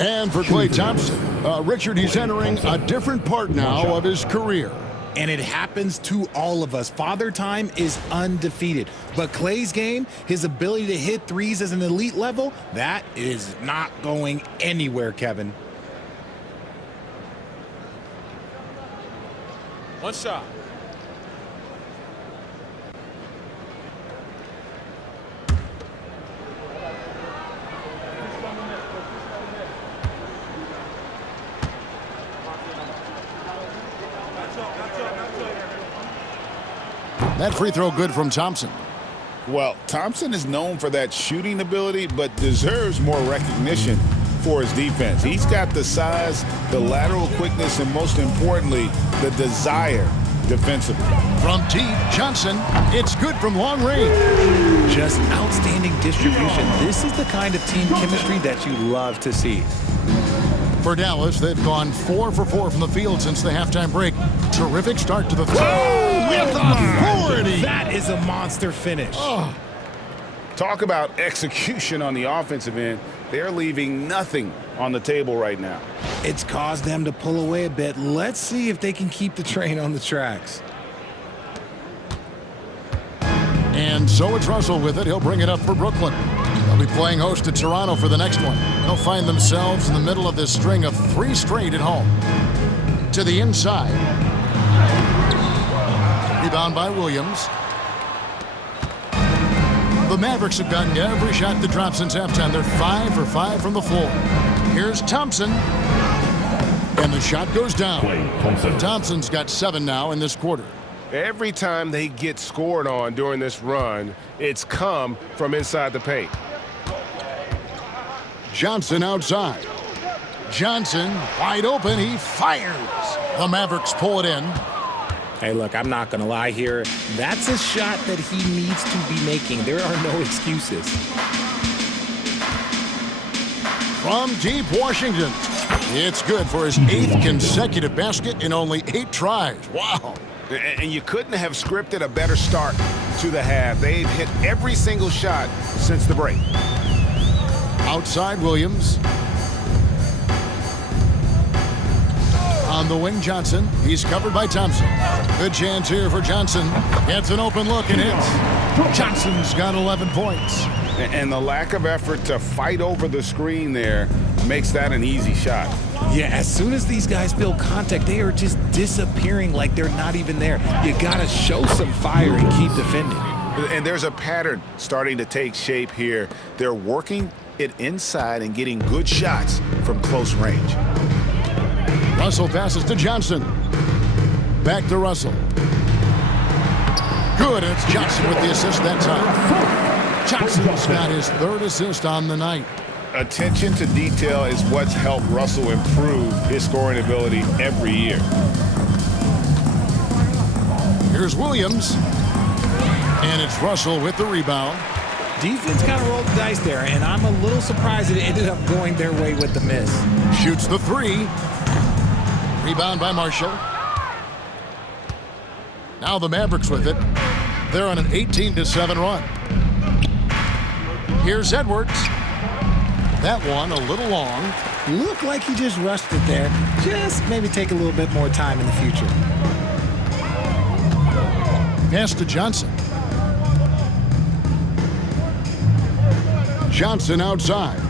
And for Klay Thompson, Richard, he's entering a different part now of his career. And it happens to all of us. Father Time is undefeated. But Klay's game, his ability to hit threes as an elite level, that is not going anywhere, Kevin. One shot. That free throw good from Thompson. Well, Thompson is known for that shooting ability, but deserves more recognition for his defense. He's got the size, the lateral quickness, and most importantly, the desire defensively. From deep, Johnson, it's good from long range. Just outstanding distribution. This is the kind of team chemistry that you love to see. For Dallas, they've gone 4 for 4 from the field since the halftime break. Terrific start to the third. With authority. That is a monster finish. Oh. Talk about execution on the offensive end. They're leaving nothing on the table right now. It's caused them to pull away a bit. Let's see if they can keep the train on the tracks. And so it's Russell with it. He'll bring it up for Brooklyn. They'll be playing host to Toronto for the next one. They'll find themselves in the middle of this string of 3 straight at home. To the inside. Rebound by Williams. The Mavericks have gotten every shot that dropped since halftime. They're 5 for 5 from the floor. Here's Thompson. And the shot goes down. Thompson's got 7 now in this quarter. Every time they get scored on during this run, it's come from inside the paint. Johnson outside. Johnson wide open. He fires. The Mavericks pull it in. Hey, look, I'm not going to lie here. That's a shot that he needs to be making. There are no excuses. From deep Washington. It's good for his 8th consecutive basket in only 8 tries. Wow. And you couldn't have scripted a better start to the half. They've hit every single shot since the break. Outside Williams. On the wing, Johnson. He's covered by Thompson. Good chance here for Johnson. Gets an open look and hits. Johnson's got 11 points. And the lack of effort to fight over the screen there makes that an easy shot. Yeah, as soon as these guys feel contact, they are just disappearing like they're not even there. You got to show some fire and keep defending. And there's a pattern starting to take shape here. They're working it inside and getting good shots from close range. Russell passes to Johnson. Back to Russell. Good, and it's Johnson with the assist that time. Johnson's got his 3rd assist on the night. Attention to detail is what's helped Russell improve his scoring ability every year. Here's Williams. And it's Russell with the rebound. Defense kind of rolled the dice there, and I'm a little surprised it ended up going their way with the miss. Shoots the 3. Rebound by Marshall. Now the Mavericks with it. They're on an 18-7 run. Here's Edwards. That one a little long. Looked like he just rushed it there. Just maybe take a little bit more time in the future. Pass to Johnson. Johnson outside.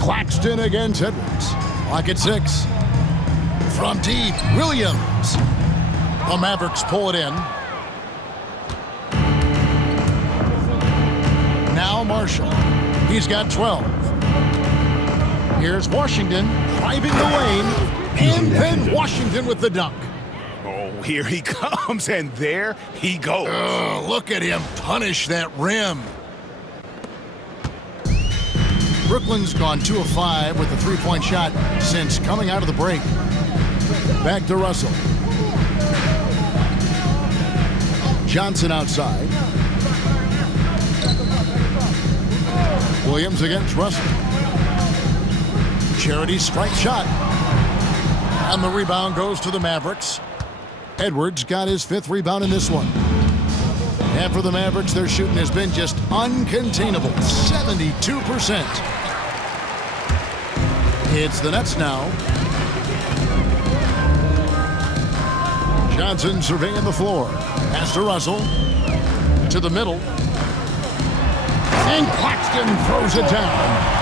Claxton against Edwards. Clock at 6. From deep, Williams. The Mavericks pull it in. Now Marshall. He's got 12. Here's Washington driving the lane. And then Washington with the dunk. Oh, here he comes, and there he goes. Oh, look at him punish that rim. Brooklyn's gone 2 of 5 with a three-point shot since coming out of the break. Back to Russell. Johnson outside. Williams against Russell. Charity strike shot. And the rebound goes to the Mavericks. Edwards got his 5th rebound in this one. And for the Mavericks, their shooting has been just uncontainable. 72%. It's the Nets now. Johnson surveying the floor. Pass to Russell. To the middle. And Claxton throws it down.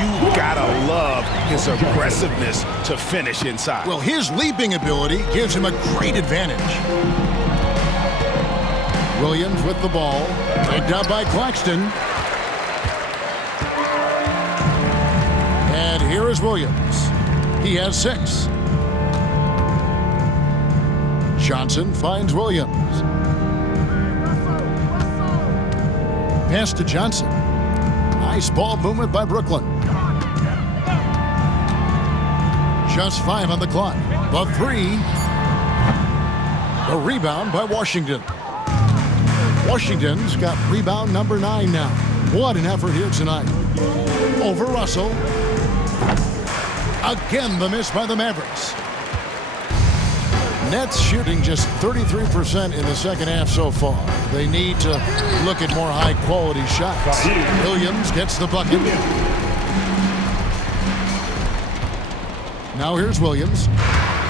You gotta love his aggressiveness to finish inside. Well, his leaping ability gives him a great advantage. Williams with the ball. Picked up by Claxton. And here is Williams. He has 6. Johnson finds Williams. Pass to Johnson. Nice ball movement by Brooklyn. Just 5 on the clock. The 3. The rebound by Washington. Washington's got rebound number 9 now. What an effort here tonight. Over Russell. Again, the miss by the Mavericks. Nets shooting just 33% in the second half so far. They need to look at more high-quality shots. Williams gets the bucket. Now here's Williams.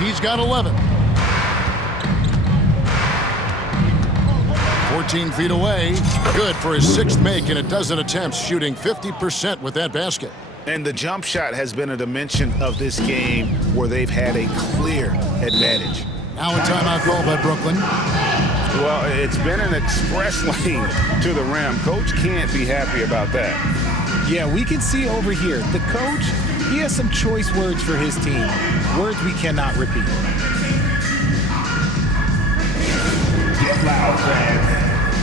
He's got 11. 14 feet away. Good for his 6th make in a dozen attempts, shooting 50% with that basket. And the jump shot has been a dimension of this game where they've had a clear advantage. Now a timeout call by Brooklyn. Well, it's been an express lane to the rim. Coach can't be happy about that. Yeah, we can see over here. The coach, he has some choice words for his team. Words we cannot repeat. Get loud, fans.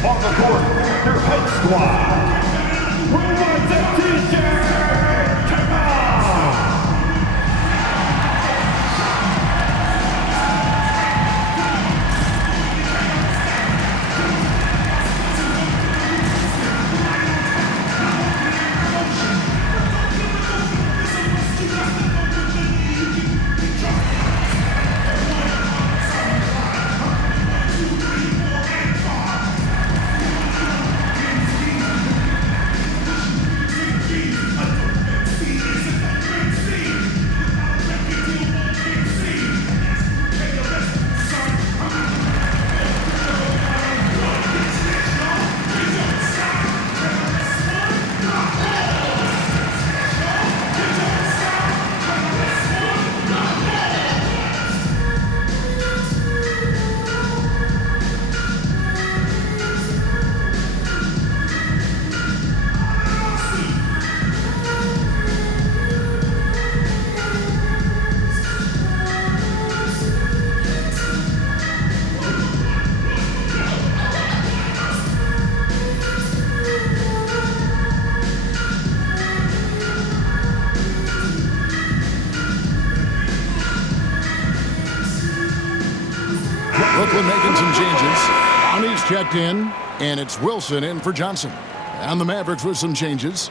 On the court, your head squad. Who wants a t-shirt? Come on! Brooklyn making some changes. Bonnie's checked in, and it's Wilson in for Johnson. And the Mavericks with some changes.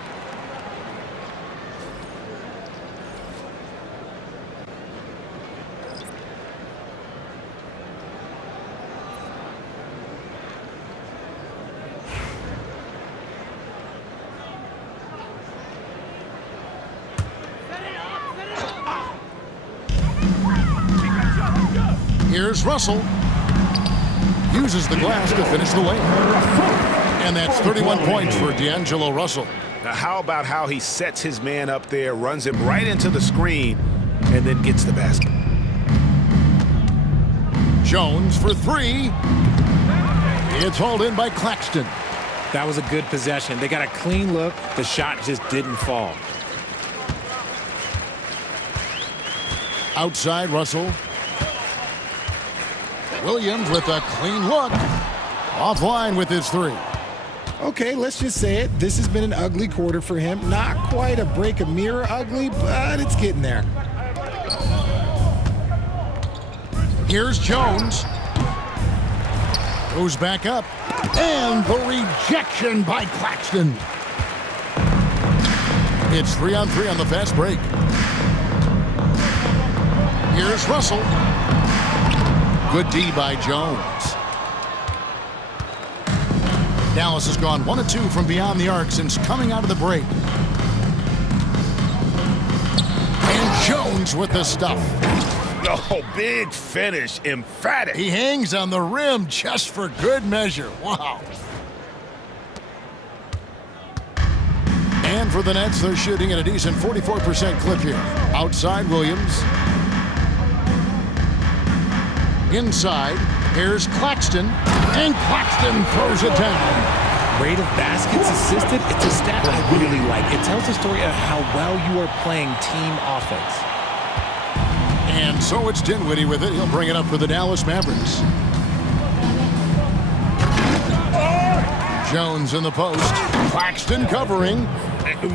Here's Russell. Uses the glass to finish the lane. And that's 31 points for D'Angelo Russell. Now, how about how he sets his man up there, runs him right into the screen, and then gets the basket? Jones for three. It's hauled in by Claxton. That was a good possession. They got a clean look. The shot just didn't fall. Outside, Russell. Williams with a clean look. Offline with his three. Okay, let's just say it. This has been an ugly quarter for him. Not quite a break a mirror ugly, but it's getting there. Here's Jones. Goes back up. And the rejection by Claxton. It's 3-on-3 on the fast break. Here's Russell. Good D by Jones. Dallas has gone 1 of 2 from beyond the arc since coming out of the break. And Jones with the stuff. Oh, big finish, emphatic. He hangs on the rim just for good measure. Wow. And for the Nets, they're shooting at a decent 44% clip here. Outside, Williams. Inside, here's Claxton. And Claxton throws it down. Rate of baskets assisted, it's a stat I really like. It tells the story of how well you are playing team offense. And so it's Dinwiddie with it. He'll bring it up for the Dallas Mavericks. Jones in the post. Claxton covering.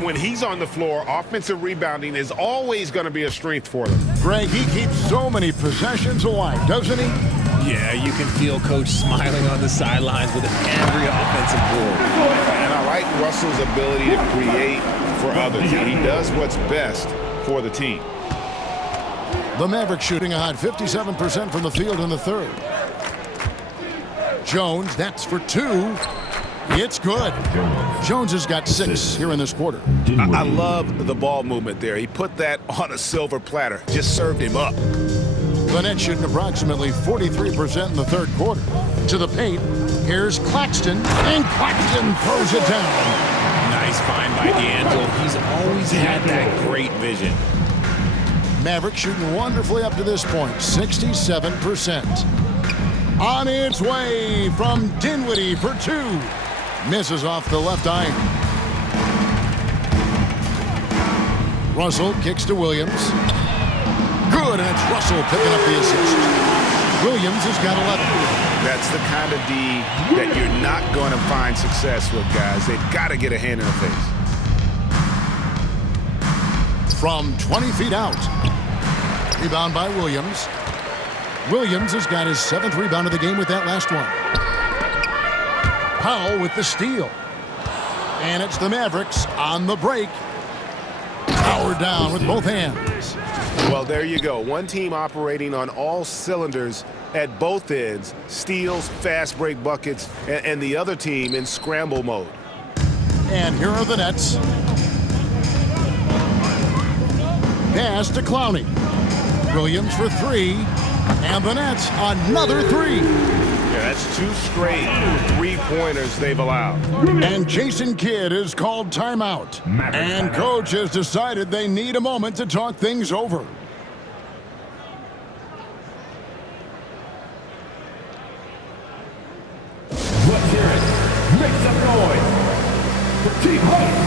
When he's on the floor, offensive rebounding is always going to be a strength for them. Greg, he keeps so many possessions alive, doesn't he? Yeah, you can feel Coach smiling on the sidelines with every offensive board. And I like Russell's ability to create for others. He does what's best for the team. The Mavericks shooting a hot 57% from the field in the third. Jones, that's for two. It's good. Jones has got 6 here in this quarter. I love the ball movement there. He put that on a silver platter. Just served him up. The Nets shooting approximately 43% in the third quarter. To the paint, here's Claxton, and Claxton throws it down. Nice find by D'Angelo. He's always had that great vision. Mavericks shooting wonderfully up to this point, 67%. On its way from Dinwiddie for 2. Misses off the left iron. Russell kicks to Williams. Good, and it's Russell picking up the assist. Williams has got 11. That's the kind of D that you're not going to find success with, guys. They've got to get a hand in the face. From 20 feet out. Rebound by Williams. Williams has got his 7th rebound of the game with that last one. Powell with the steal. And it's the Mavericks on the break. Powered down with both hands. Well, there you go. One team operating on all cylinders at both ends. Steals, fast break buckets, and the other team in scramble mode. And here are the Nets. Pass to Clowney. Williams for 3. And the Nets another 3. Yeah, that's 2 straight 3-pointers they've allowed. And Jason Kidd is called timeout. And coach has decided they need a moment to talk things over. Let's hear it. Make some noise for Team Host.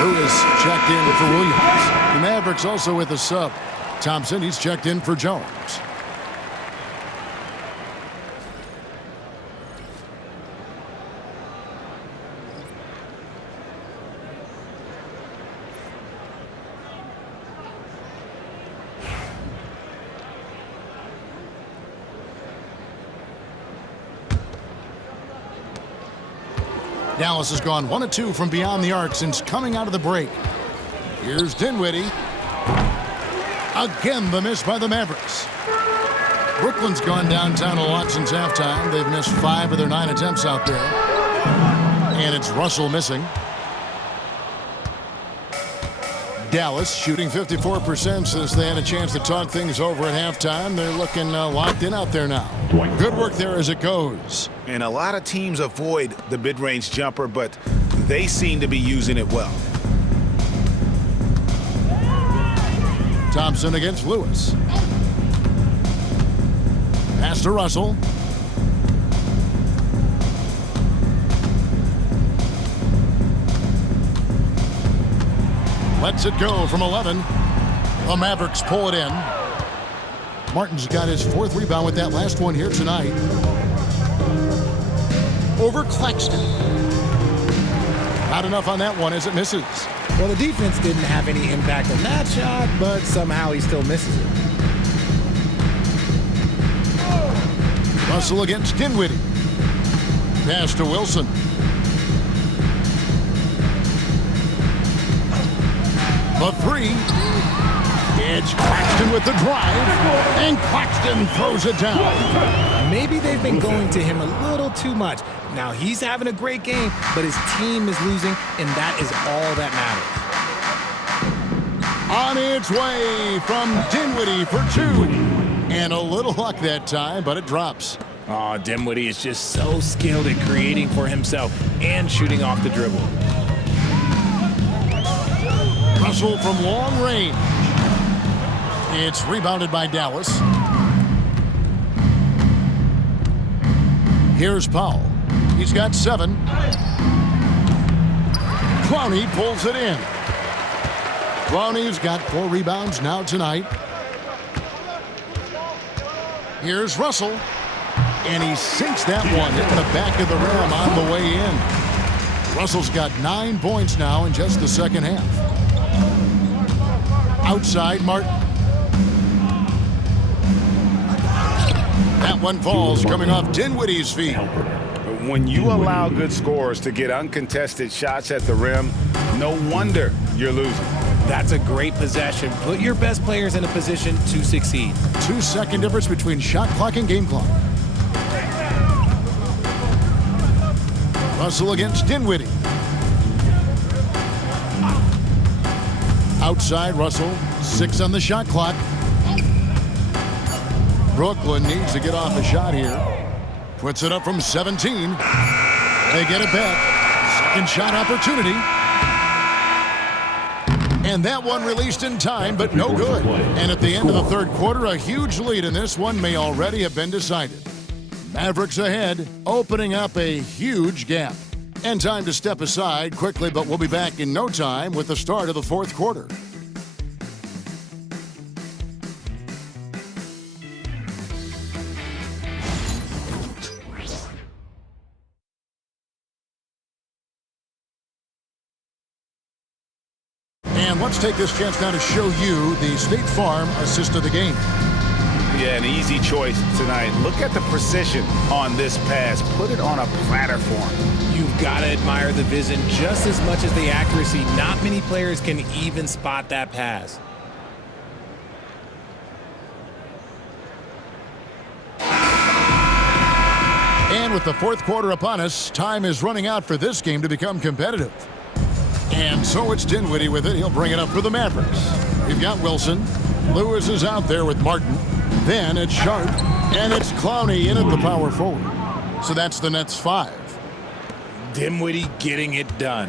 Lewis checked in for Williams. The Mavericks also with a sub. Thompson, he's checked in for Jones. Dallas has gone 1 of 2 from beyond the arc since coming out of the break. Here's Dinwiddie. Again, the miss by the Mavericks. Brooklyn's gone downtown a lot since halftime. They've missed 5 of their 9 attempts out there. And it's Russell missing. Dallas shooting 54% since they had a chance to talk things over at halftime. They're looking locked in out there now. Good work there as it goes. And a lot of teams avoid the mid-range jumper, but they seem to be using it well. Thompson against Lewis. Pass to Russell. Lets it go from 11. The Mavericks pull it in. Martin's got his 4th rebound with that last one here tonight. Over Claxton. Not enough on that one as it misses. Well, the defense didn't have any impact on that shot, but somehow he still misses it. Russell against Dinwiddie. Pass to Wilson. The 3. It's Claxton with the drive, and Claxton throws it down. Maybe they've been going to him a little too much. Now he's having a great game, but his team is losing, and that is all that matters. On its way from Dinwiddie for 2. And a little luck that time, but it drops. Oh, Dinwiddie is just so skilled at creating for himself and shooting off the dribble. Russell from long range. It's rebounded by Dallas. Here's Powell. He's got 7. Clowney pulls it in. Clowney's got 4 rebounds now tonight. Here's Russell. And he sinks that one, hitting the back of the rim on the way in. Russell's got 9 points now in just the second half. Outside Martin. That one falls coming off Dinwiddie's feet. When you allow good scorers to get uncontested shots at the rim, no wonder you're losing. That's a great possession. Put your best players in a position to succeed. 2-second difference between shot clock and game clock. Russell against Dinwiddie. Outside Russell, 6 on the shot clock. Brooklyn needs to get off a shot here. Puts it up from 17. They get it back. Second shot opportunity. And that one released in time, but no good. And at the end of the third quarter, a huge lead in this one may already have been decided. Mavericks ahead, opening up a huge gap. And time to step aside quickly, but we'll be back in no time with the start of the fourth quarter. And let's take this chance now to show you the State Farm assist of the game. Yeah, an easy choice tonight. Look at the precision on this pass. Put it on a platter form. You've got to admire the vision just as much as the accuracy. Not many players can even spot that pass. And with the fourth quarter upon us, time is running out for this game to become competitive. And so it's Dinwiddie with it. He'll bring it up for the Mavericks. We've got Wilson. Lewis is out there with Martin. Then it's Sharp. And it's Clowney in at the power forward. So that's the Nets 5. Dinwiddie getting it done.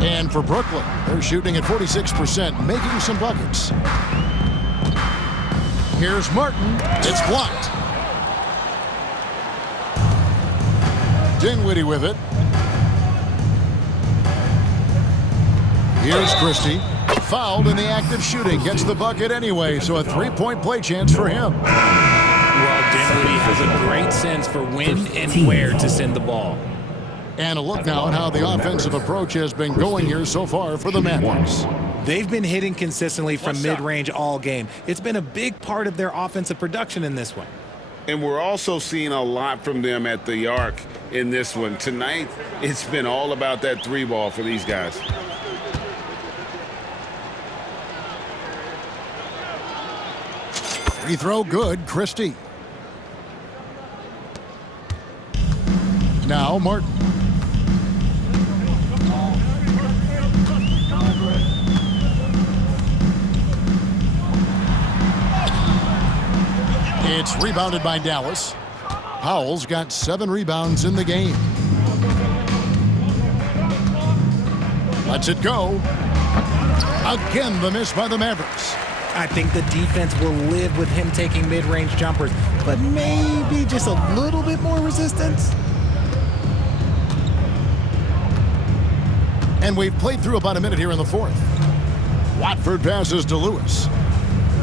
And for Brooklyn, they're shooting at 46%, making some buckets. Here's Martin. It's blocked. Dinwiddie with it. Here's Christie. Fouled in the act of shooting. Gets the bucket anyway, so a three-point play chance for him. Well, Dinwiddie has a great sense for when and where to send the ball. And a look now at how the offensive approach has been going here so far for the Mavericks. They've been hitting consistently from mid-range all game. It's been a big part of their offensive production in this one. And we're also seeing a lot from them at the arc in this one. Tonight, it's been all about that three ball for these guys. Free throw good, Christie. Now Martin. It's rebounded by Dallas. Powell's got 7 rebounds in the game. Lets it go. Again, the miss by the Mavericks. I think the defense will live with him taking mid-range jumpers, but maybe just a little bit more resistance. And we've played through about a minute here in the fourth. Watford passes to Lewis.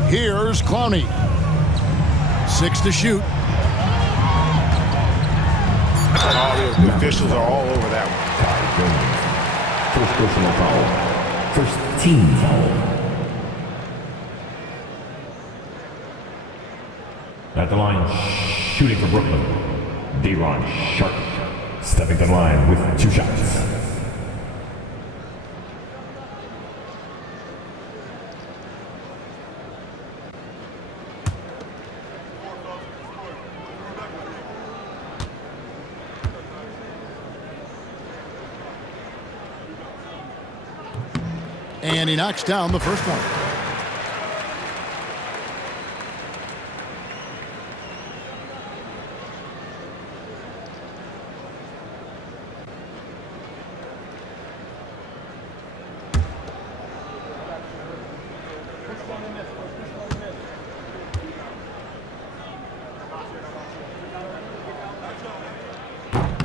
Here's Clowney. 6 to shoot. Oh, the officials are all over that one. First personal foul. First team foul. At the line, shooting for Brooklyn, De'Ron Sharp. Stepping to the line with 2 shots. And he knocks down the first one.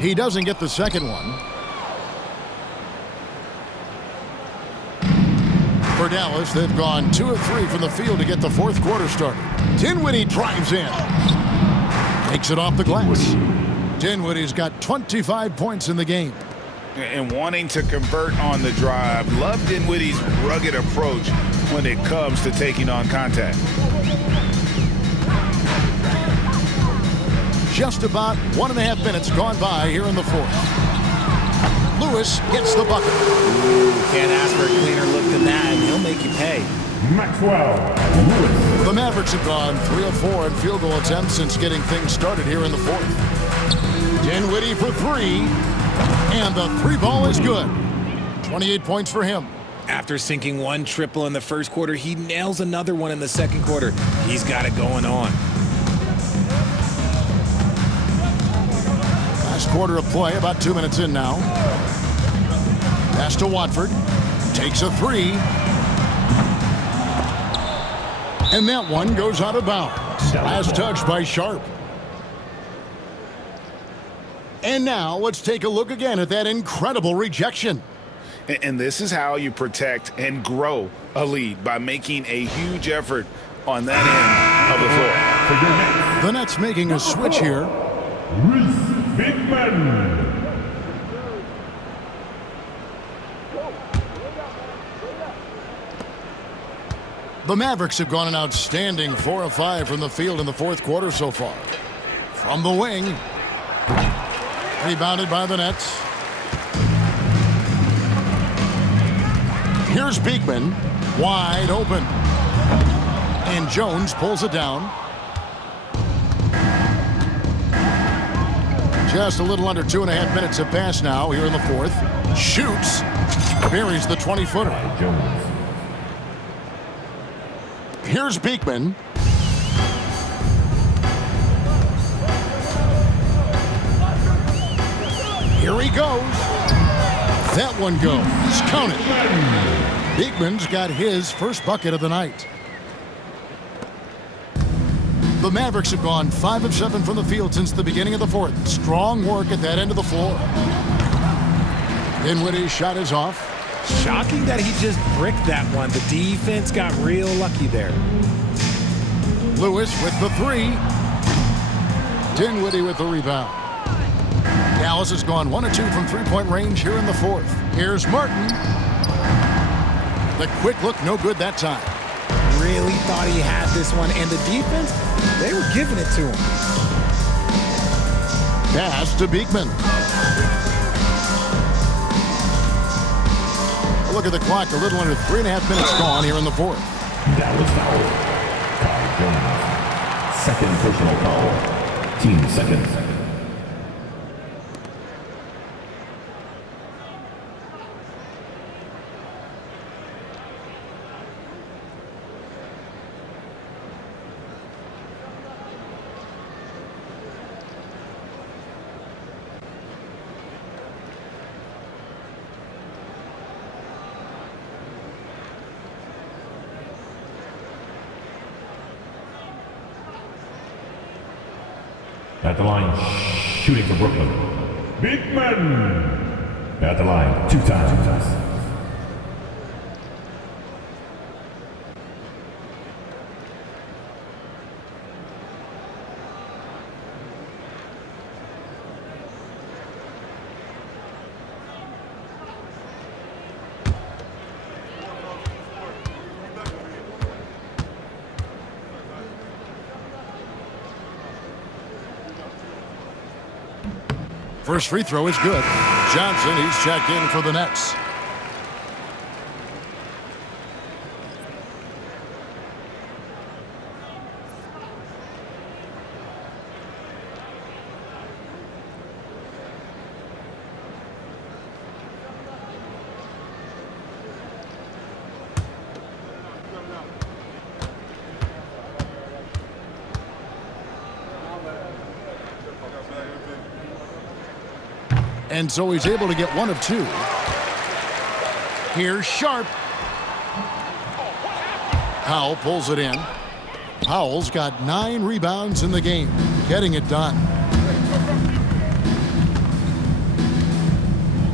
He doesn't get the second one. For Dallas, they've gone 2 of 3 from the field to get the fourth quarter started. Dinwiddie drives in. Takes it off the glass. Dinwiddie's got 25 points in the game. And wanting to convert on the drive. Love Dinwiddie's rugged approach when it comes to taking on contact. Just about 1.5 minutes gone by here in the fourth. Lewis gets the bucket. Ooh, can't ask for a cleaner look than that, and he'll make you pay. Maxwell Lewis. The Mavericks have gone 3 of 4 in field goal attempts since getting things started here in the fourth. Dinwiddie for 3, and the 3 ball is good. 28 points for him. After sinking 1 triple in the first quarter, he nails another one in the second quarter. He's got it going on. Last quarter of play, about 2 minutes in now. Pass to Watford. Takes a 3. And that one goes out of bounds. Last touch by Sharp. And now let's take a look again at that incredible rejection. And this is how you protect and grow a lead, by making a huge effort on that end of the floor. The Nets making a switch here. Big man. The Mavericks have gone an outstanding 4 of 5 from the field in the fourth quarter so far. From the wing. Rebounded by the Nets. Here's Beekman. Wide open. And Jones pulls it down. Just a little under 2.5 minutes have passed now here in the fourth. Shoots. Buries the 20-footer. Here's Beekman. Here he goes. That one goes. Count it. Beekman's got his first bucket of the night. The Mavericks have gone 5 of 7 from the field since the beginning of the fourth. Strong work at that end of the floor. Dinwiddie's shot is off. Shocking that he just bricked that one. The defense got real lucky there. Lewis with the three. Dinwiddie with the rebound. Dallas has gone 1 of 2 from three-point range here in the fourth. Here's Martin. The quick look, no good that time. Really thought he had this one, and the defense, they were giving it to him. Pass to Beekman. Look at the clock, a little under 3.5 minutes gone here in the fourth. That was foul. Kai Jones. Second personal foul. Team second. At the line, shooting for Brooklyn. Beekman! At the line, 2 times. First free throw is good. Johnson, he's checked in for the Nets. And so he's able to get 1 of 2. Here's Sharp. Powell pulls it in. Powell's got 9 rebounds in the game, getting it done.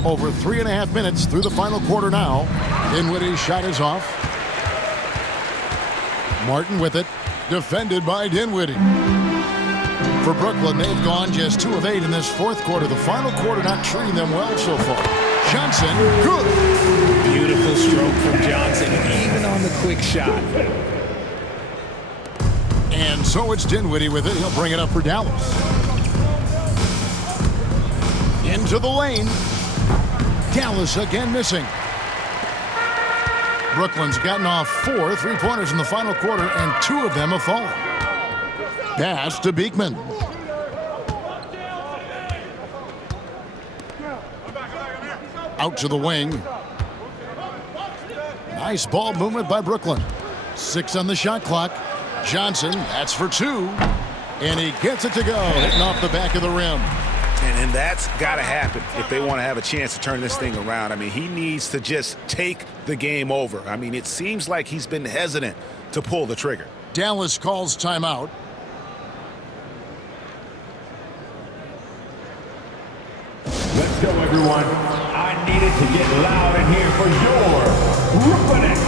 Over 3.5 minutes through the final quarter now. Dinwiddie's shot is off. Martin with it, defended by Dinwiddie. For Brooklyn, they've gone just 2 of 8 in this fourth quarter. The final quarter not treating them well so far. Johnson, good. Beautiful stroke from Johnson, even on the quick shot. And so it's Dinwiddie with it. He'll bring it up for Dallas. Into the lane. Dallas again missing. Brooklyn's gotten off 4 3-pointers in the final quarter, and 2 of them have fallen. Pass to Beekman. Out to the wing. Nice ball movement by Brooklyn. 6 on the shot clock. Johnson, that's for 2. And he gets it to go, hitting off the back of the rim. And that's got to happen if they want to have a chance to turn this thing around. I mean, he needs to just take the game over. I mean, it seems like he's been hesitant to pull the trigger. Dallas calls timeout. Let's go, everyone. I needed to get loud in here for your Brooklyn Nets.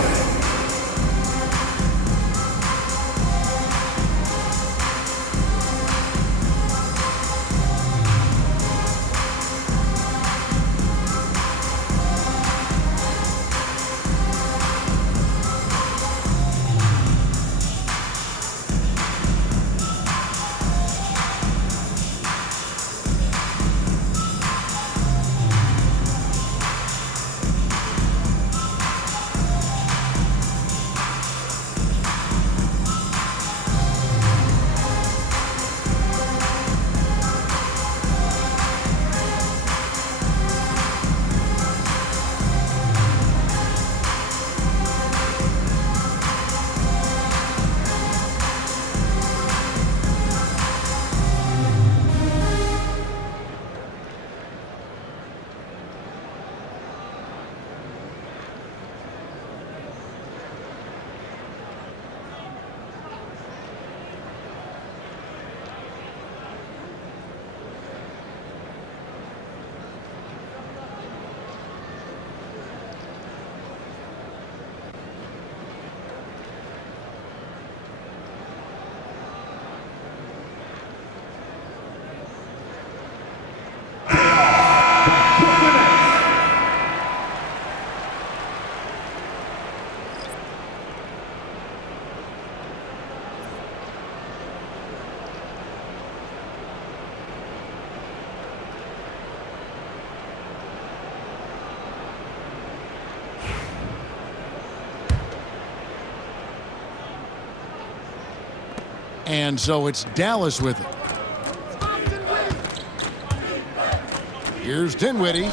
And so it's Dallas with it. Here's Dinwiddie.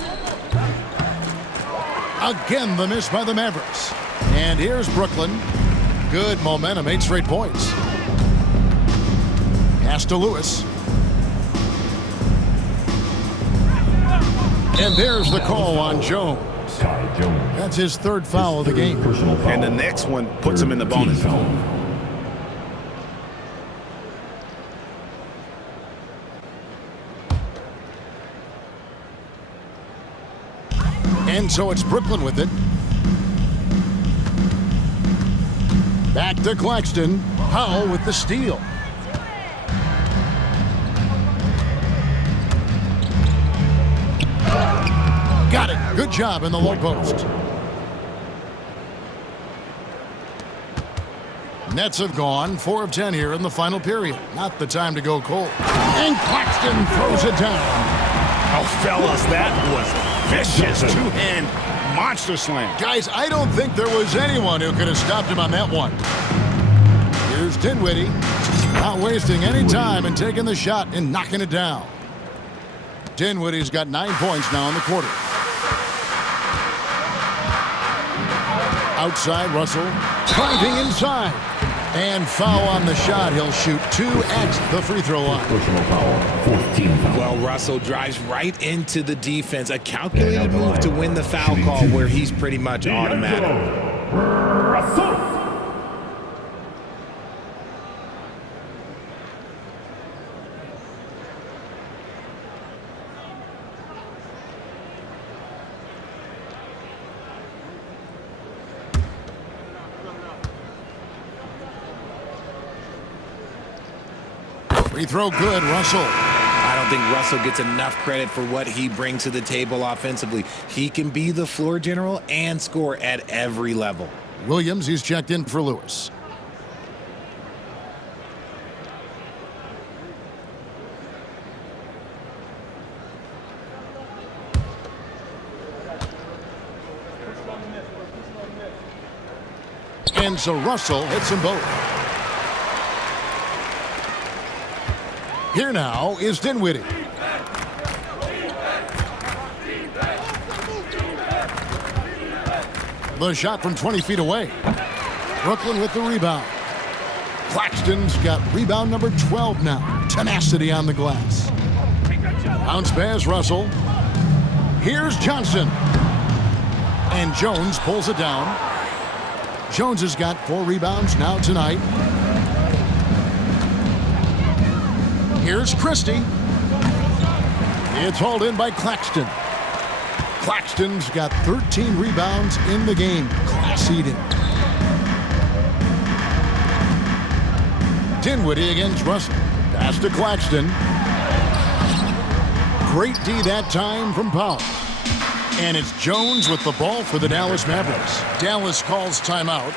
Again, the miss by the Mavericks. And here's Brooklyn. Good momentum, 8 straight points. Pass to Lewis. And there's the call on Jones. That's his 3rd foul of the game. And the next one puts him in the bonus. And so it's Brooklyn with it. Back to Claxton. Powell with the steal. Got it. Good job in the low post. Nets have gone 4 of 10 here in the final period. Not the time to go cold. And Claxton throws it down. Oh, fellas, that was vicious. 2-hand monster slam. Guys, I don't think there was anyone who could have stopped him on that one. Here's Dinwiddie. Not wasting any time and taking the shot and knocking it down. Dinwiddie's got 9 points now in the quarter. Outside, Russell. Driving inside. And foul on the shot. He'll shoot 2 at the free throw line. Well, Russell drives right into the defense. A calculated move to win the foul call where he's pretty much automatic. Free throw good, Russell. I don't think Russell gets enough credit for what he brings to the table offensively. He can be the floor general and score at every level. Williams, he's checked in for Lewis. And so Russell hits them both. Here now is Dinwiddie. The shot from 20 feet away. Brooklyn with the rebound. Claxton's got rebound number 12 now. Tenacity on the glass. Bounce pass, Russell. Here's Johnson. And Jones pulls it down. Jones has got 4 rebounds now tonight. Here's Christie. It's hauled in by Claxton. Claxton's got 13 rebounds in the game. Class eating. Dinwiddie against Russell. Pass to Claxton. Great D that time from Powell. And it's Jones with the ball for the Dallas Mavericks. Dallas calls timeout.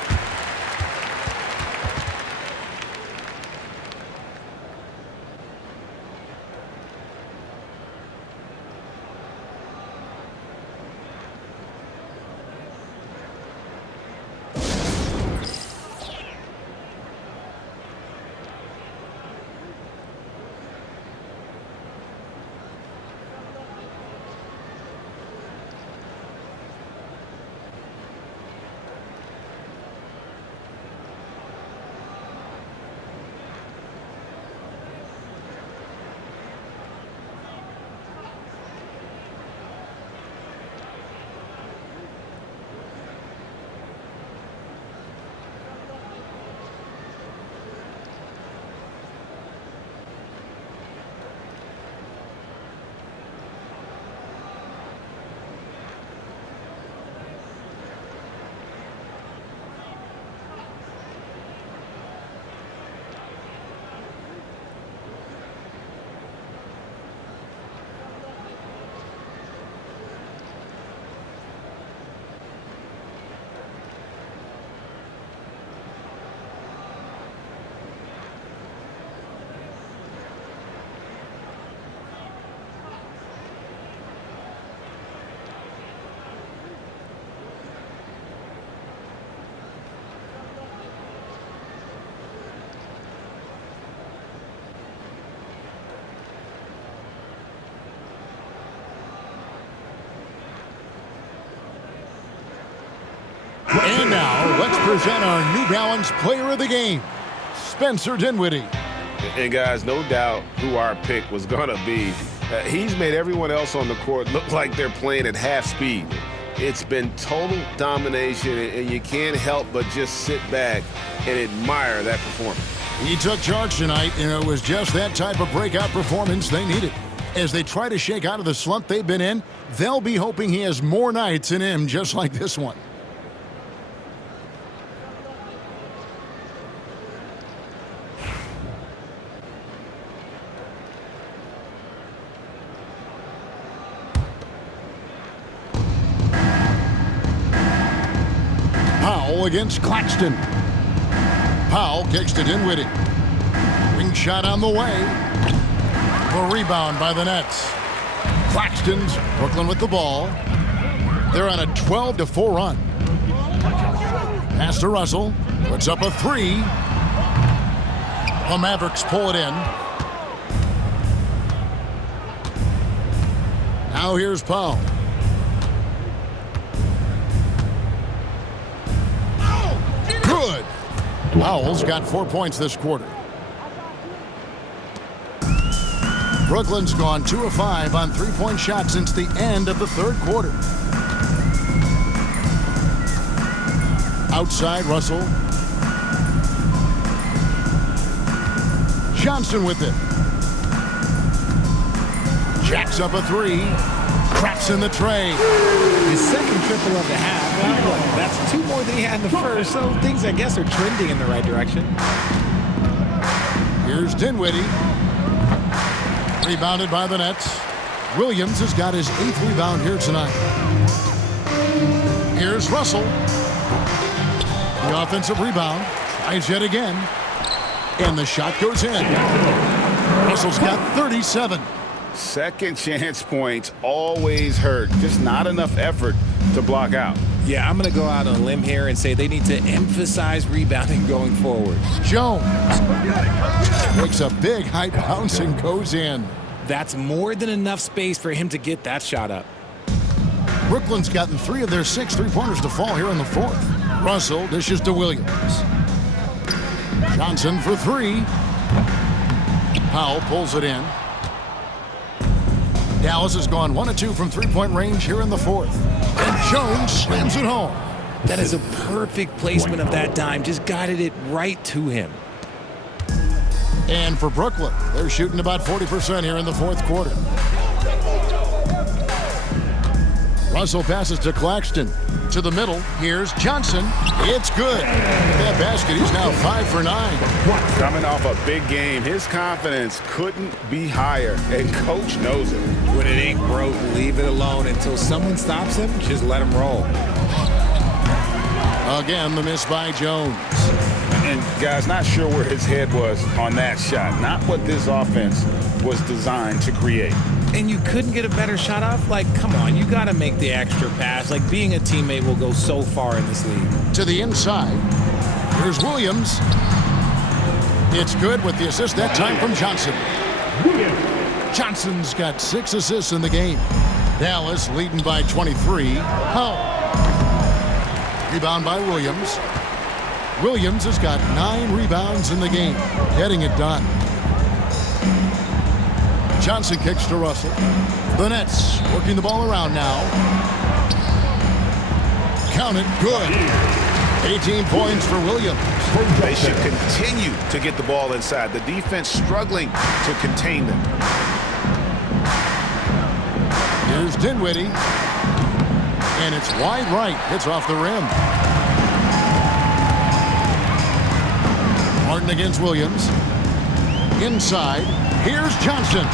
And now, let's present our New Balance Player of the Game, Spencer Dinwiddie. And guys, no doubt who our pick was going to be. He's made everyone else on the court look like they're playing at half speed. It's been total domination, and you can't help but just sit back and admire that performance. He took charge tonight, and it was just that type of breakout performance they needed. As they try to shake out of the slump they've been in, they'll be hoping he has more nights in him just like this one. Powell against Claxton. Powell kicks to Dinwiddie. Ring shot on the way. The rebound by the Nets. Claxton's Brooklyn with the ball. They're on a 12-4 run. Pass to Russell. Puts up a three. The Mavericks pull it in. Now here's Powell. Good. Powell's got 4 points this quarter. Brooklyn's gone 2 of 5 on three-point shots since the end of the third quarter. Outside, Russell. Johnson with it. Jacks up a three. Cracks in the tray. His second triple of the half. Well, look, that's 2 more than he had in the first, so things, I guess, are trending in the right direction. Here's Dinwiddie. Rebounded by the Nets. Williams has got his 8th rebound here tonight. Here's Russell. The offensive rebound. Tries yet again. And the shot goes in. Russell's got 37. Second chance points always hurt. Just not enough effort to block out. Yeah, I'm going to go out on a limb here and say they need to emphasize rebounding going forward. Jones makes a big high bounce and goes in. That's more than enough space for him to get that shot up. Brooklyn's gotten 3 of their 6 three-pointers to fall here in the fourth. Russell dishes to Williams. Johnson for 3. Powell pulls it in. Dallas has gone 1 of 2 from three-point range here in the fourth. And Jones slams it home. That is a perfect placement of that dime. Just guided it right to him. And for Brooklyn, they're shooting about 40% here in the fourth quarter. Russell passes to Claxton. To the middle, here's Johnson. It's good. That basket, he's now 5 for 9. Coming off a big game, his confidence couldn't be higher, and coach knows it. When it ain't broke, leave it alone until someone stops him. Just let him roll. Again, the miss by Jones. And guys, not sure where his head was on that shot. Not what this offense was designed to create. And you couldn't get a better shot off? Like, come on, you got to make the extra pass. Like, being a teammate will go so far in this league. To the inside. Here's Williams. It's good with the assist that time from Johnson. Johnson's got 6 assists in the game. Dallas leading by 23. Powell. Rebound by Williams. Williams has got 9 rebounds in the game, getting it done. Johnson kicks to Russell. The Nets working the ball around now. Count it, good. 18 points for Williams. They should continue to get the ball inside. The defense struggling to contain them. Here's Dinwiddie. And it's wide right. Hits off the rim. Martin against Williams. Inside. Here's Johnson.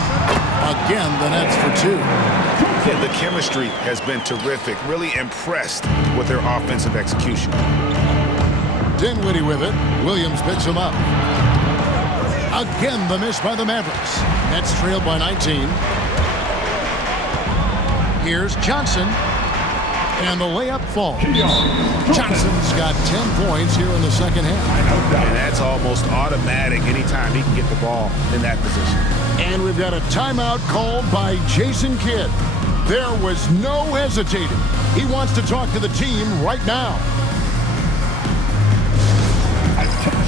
Again, the Nets for 2. Yeah, the chemistry has been terrific. Really impressed with their offensive execution. Dinwiddie with it. Williams picks him up. Again, the miss by the Mavericks. Nets trailed by 19. Here's Johnson. And the layup falls. Johnson's got 10 points here in the second half. And that's almost automatic anytime he can get the ball in that position. And we've got a timeout called by Jason Kidd. There was no hesitating. He wants to talk to the team right now.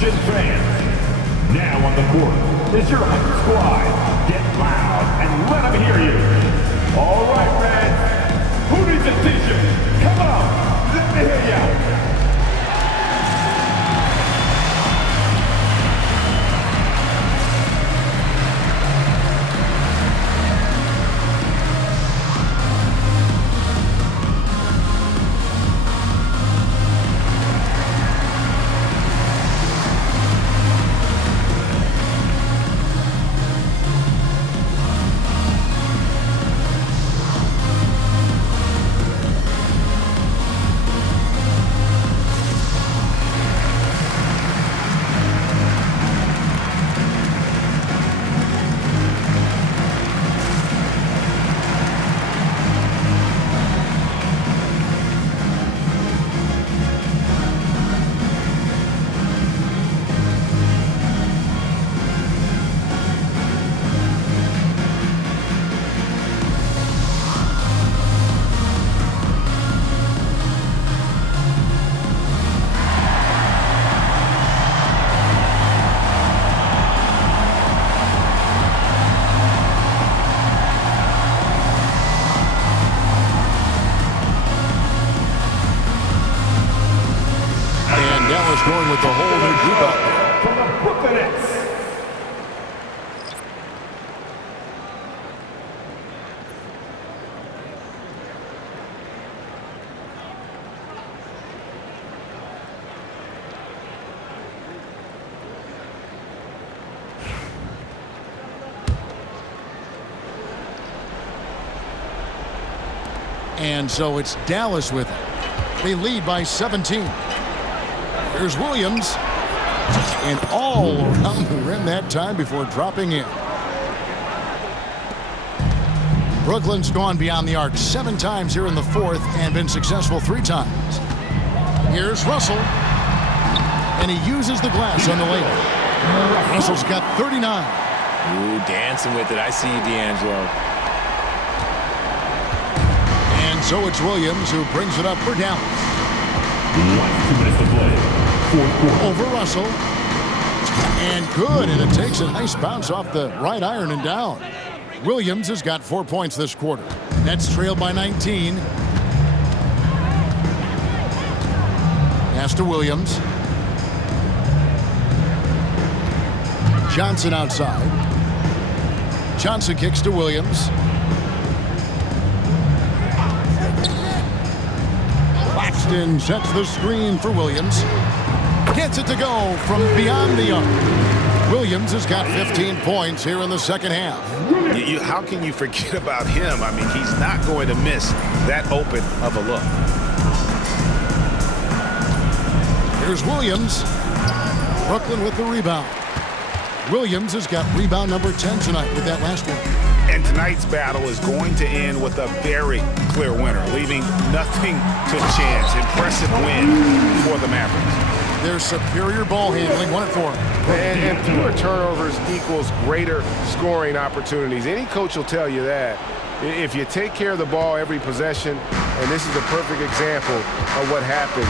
Attention fans. Now on the court is your home squad. Get loud and let them hear you. All right, fans. Who needs a t-shirt? Come on, let me hear you. Going with the whole new group out there. From the Brooklyn Nets. And so it's Dallas with it. They lead by 17. Here's Williams, and all around the rim that time before dropping in. Brooklyn's gone beyond the arc 7 times here in the fourth and been successful 3 times. Here's Russell, and he uses the glass on the layup. Russell's got 39. Ooh, dancing with it. I see you, D'Angelo. And so it's Williams who brings it up for Dallas. 2 minutes to play. Over Russell. And good, and it takes a nice bounce off the right iron and down. Williams has got 4 points this quarter. Nets trailed by 19. Pass to Williams. Johnson outside. Johnson kicks to Williams. Claxton sets the screen for Williams. Gets it to go from beyond the arc. Williams has got 15 points here in the second half. How can you forget about him? I mean, he's not going to miss that open of a look. Here's Williams. Brooklyn with the rebound. Williams has got rebound number 10 tonight with that last one. And tonight's battle is going to end with a very clear winner, leaving nothing to chance. Impressive win for the Mavericks. Their superior ball handling won it for them. And fewer turnovers equals greater scoring opportunities. Any coach will tell you that. If you take care of the ball every possession, and this is a perfect example of what happens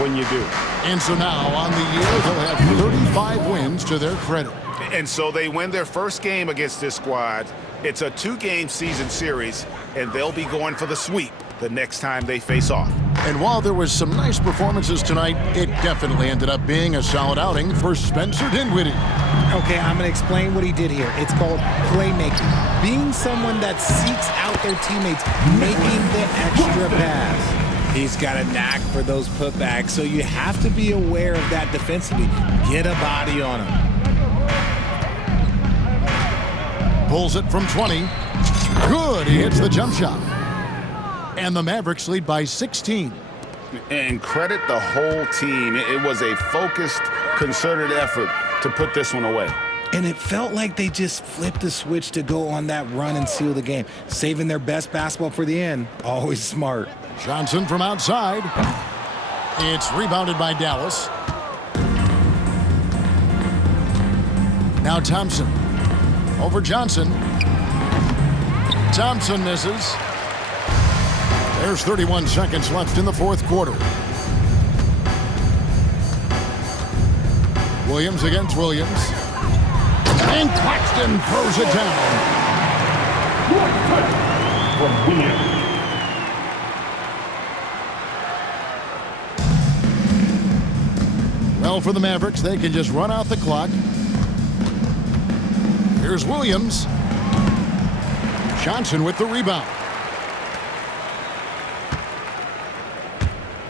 when you do. And so now on the year, they'll have 35 wins to their credit. And so they win their first game against this squad. It's a 2-game season series, and they'll be going for the sweep the next time they face off. And while there was some nice performances tonight, it definitely ended up being a solid outing for Spencer Dinwiddie. Okay, I'm going to explain what he did here. It's called playmaking. Being someone that seeks out their teammates, making the extra pass. He's got a knack for those putbacks, so you have to be aware of that defensively. Get a body on him. Pulls it from 20. Good, he hits the jump shot. And the Mavericks lead by 16. And credit the whole team. It was a focused, concerted effort to put this one away. And it felt like they just flipped the switch to go on that run and seal the game. Saving their best basketball for the end. Always smart. Johnson from outside. It's rebounded by Dallas. Now Thompson. Over Johnson. Thompson misses. There's 31 seconds left in the fourth quarter. Williams against Williams. And Claxton throws it down. From Williams. Well, for the Mavericks, they can just run out the clock. Here's Williams. Johnson with the rebound.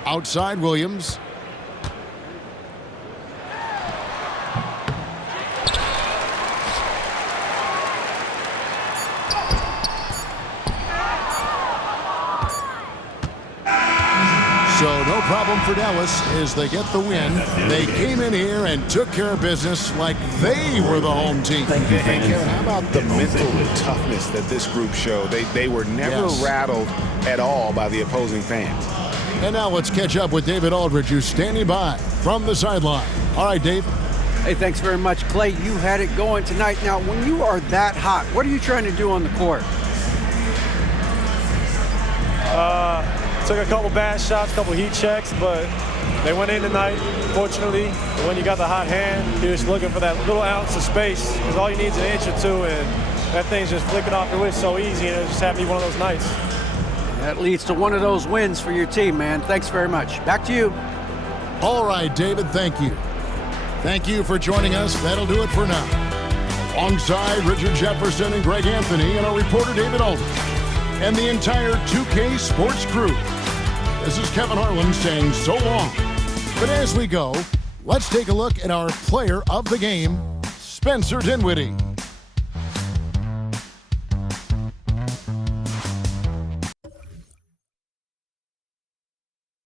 Outside Williams. So no problem for Dallas as they get the win. They came in here and took care of business like they were the home team. And Kevin, how about the mental toughness that this group showed? They were never rattled at all by the opposing fans. And now let's catch up with David Aldridge, who's standing by from the sideline. All right, Dave. Hey, thanks very much, Klay. You had it going tonight. Now, when you are that hot, what are you trying to do on the court? Took a couple bad shots, couple heat checks, but they went in tonight, fortunately. When you got the hot hand, you're just looking for that little ounce of space, because all you need is an inch or two, and that thing's just flicking off your wrist so easy, and it just happened to be one of those nights. That leads to one of those wins for your team, man. Thanks very much. Back to you. All right, David, thank you. Thank you for joining us. That'll do it for now. Alongside Richard Jefferson and Greg Anthony and our reporter David Aldridge and the entire 2K Sports crew, this is Kevin Harlan saying so long. But as we go, let's take a look at our player of the game, Spencer Dinwiddie.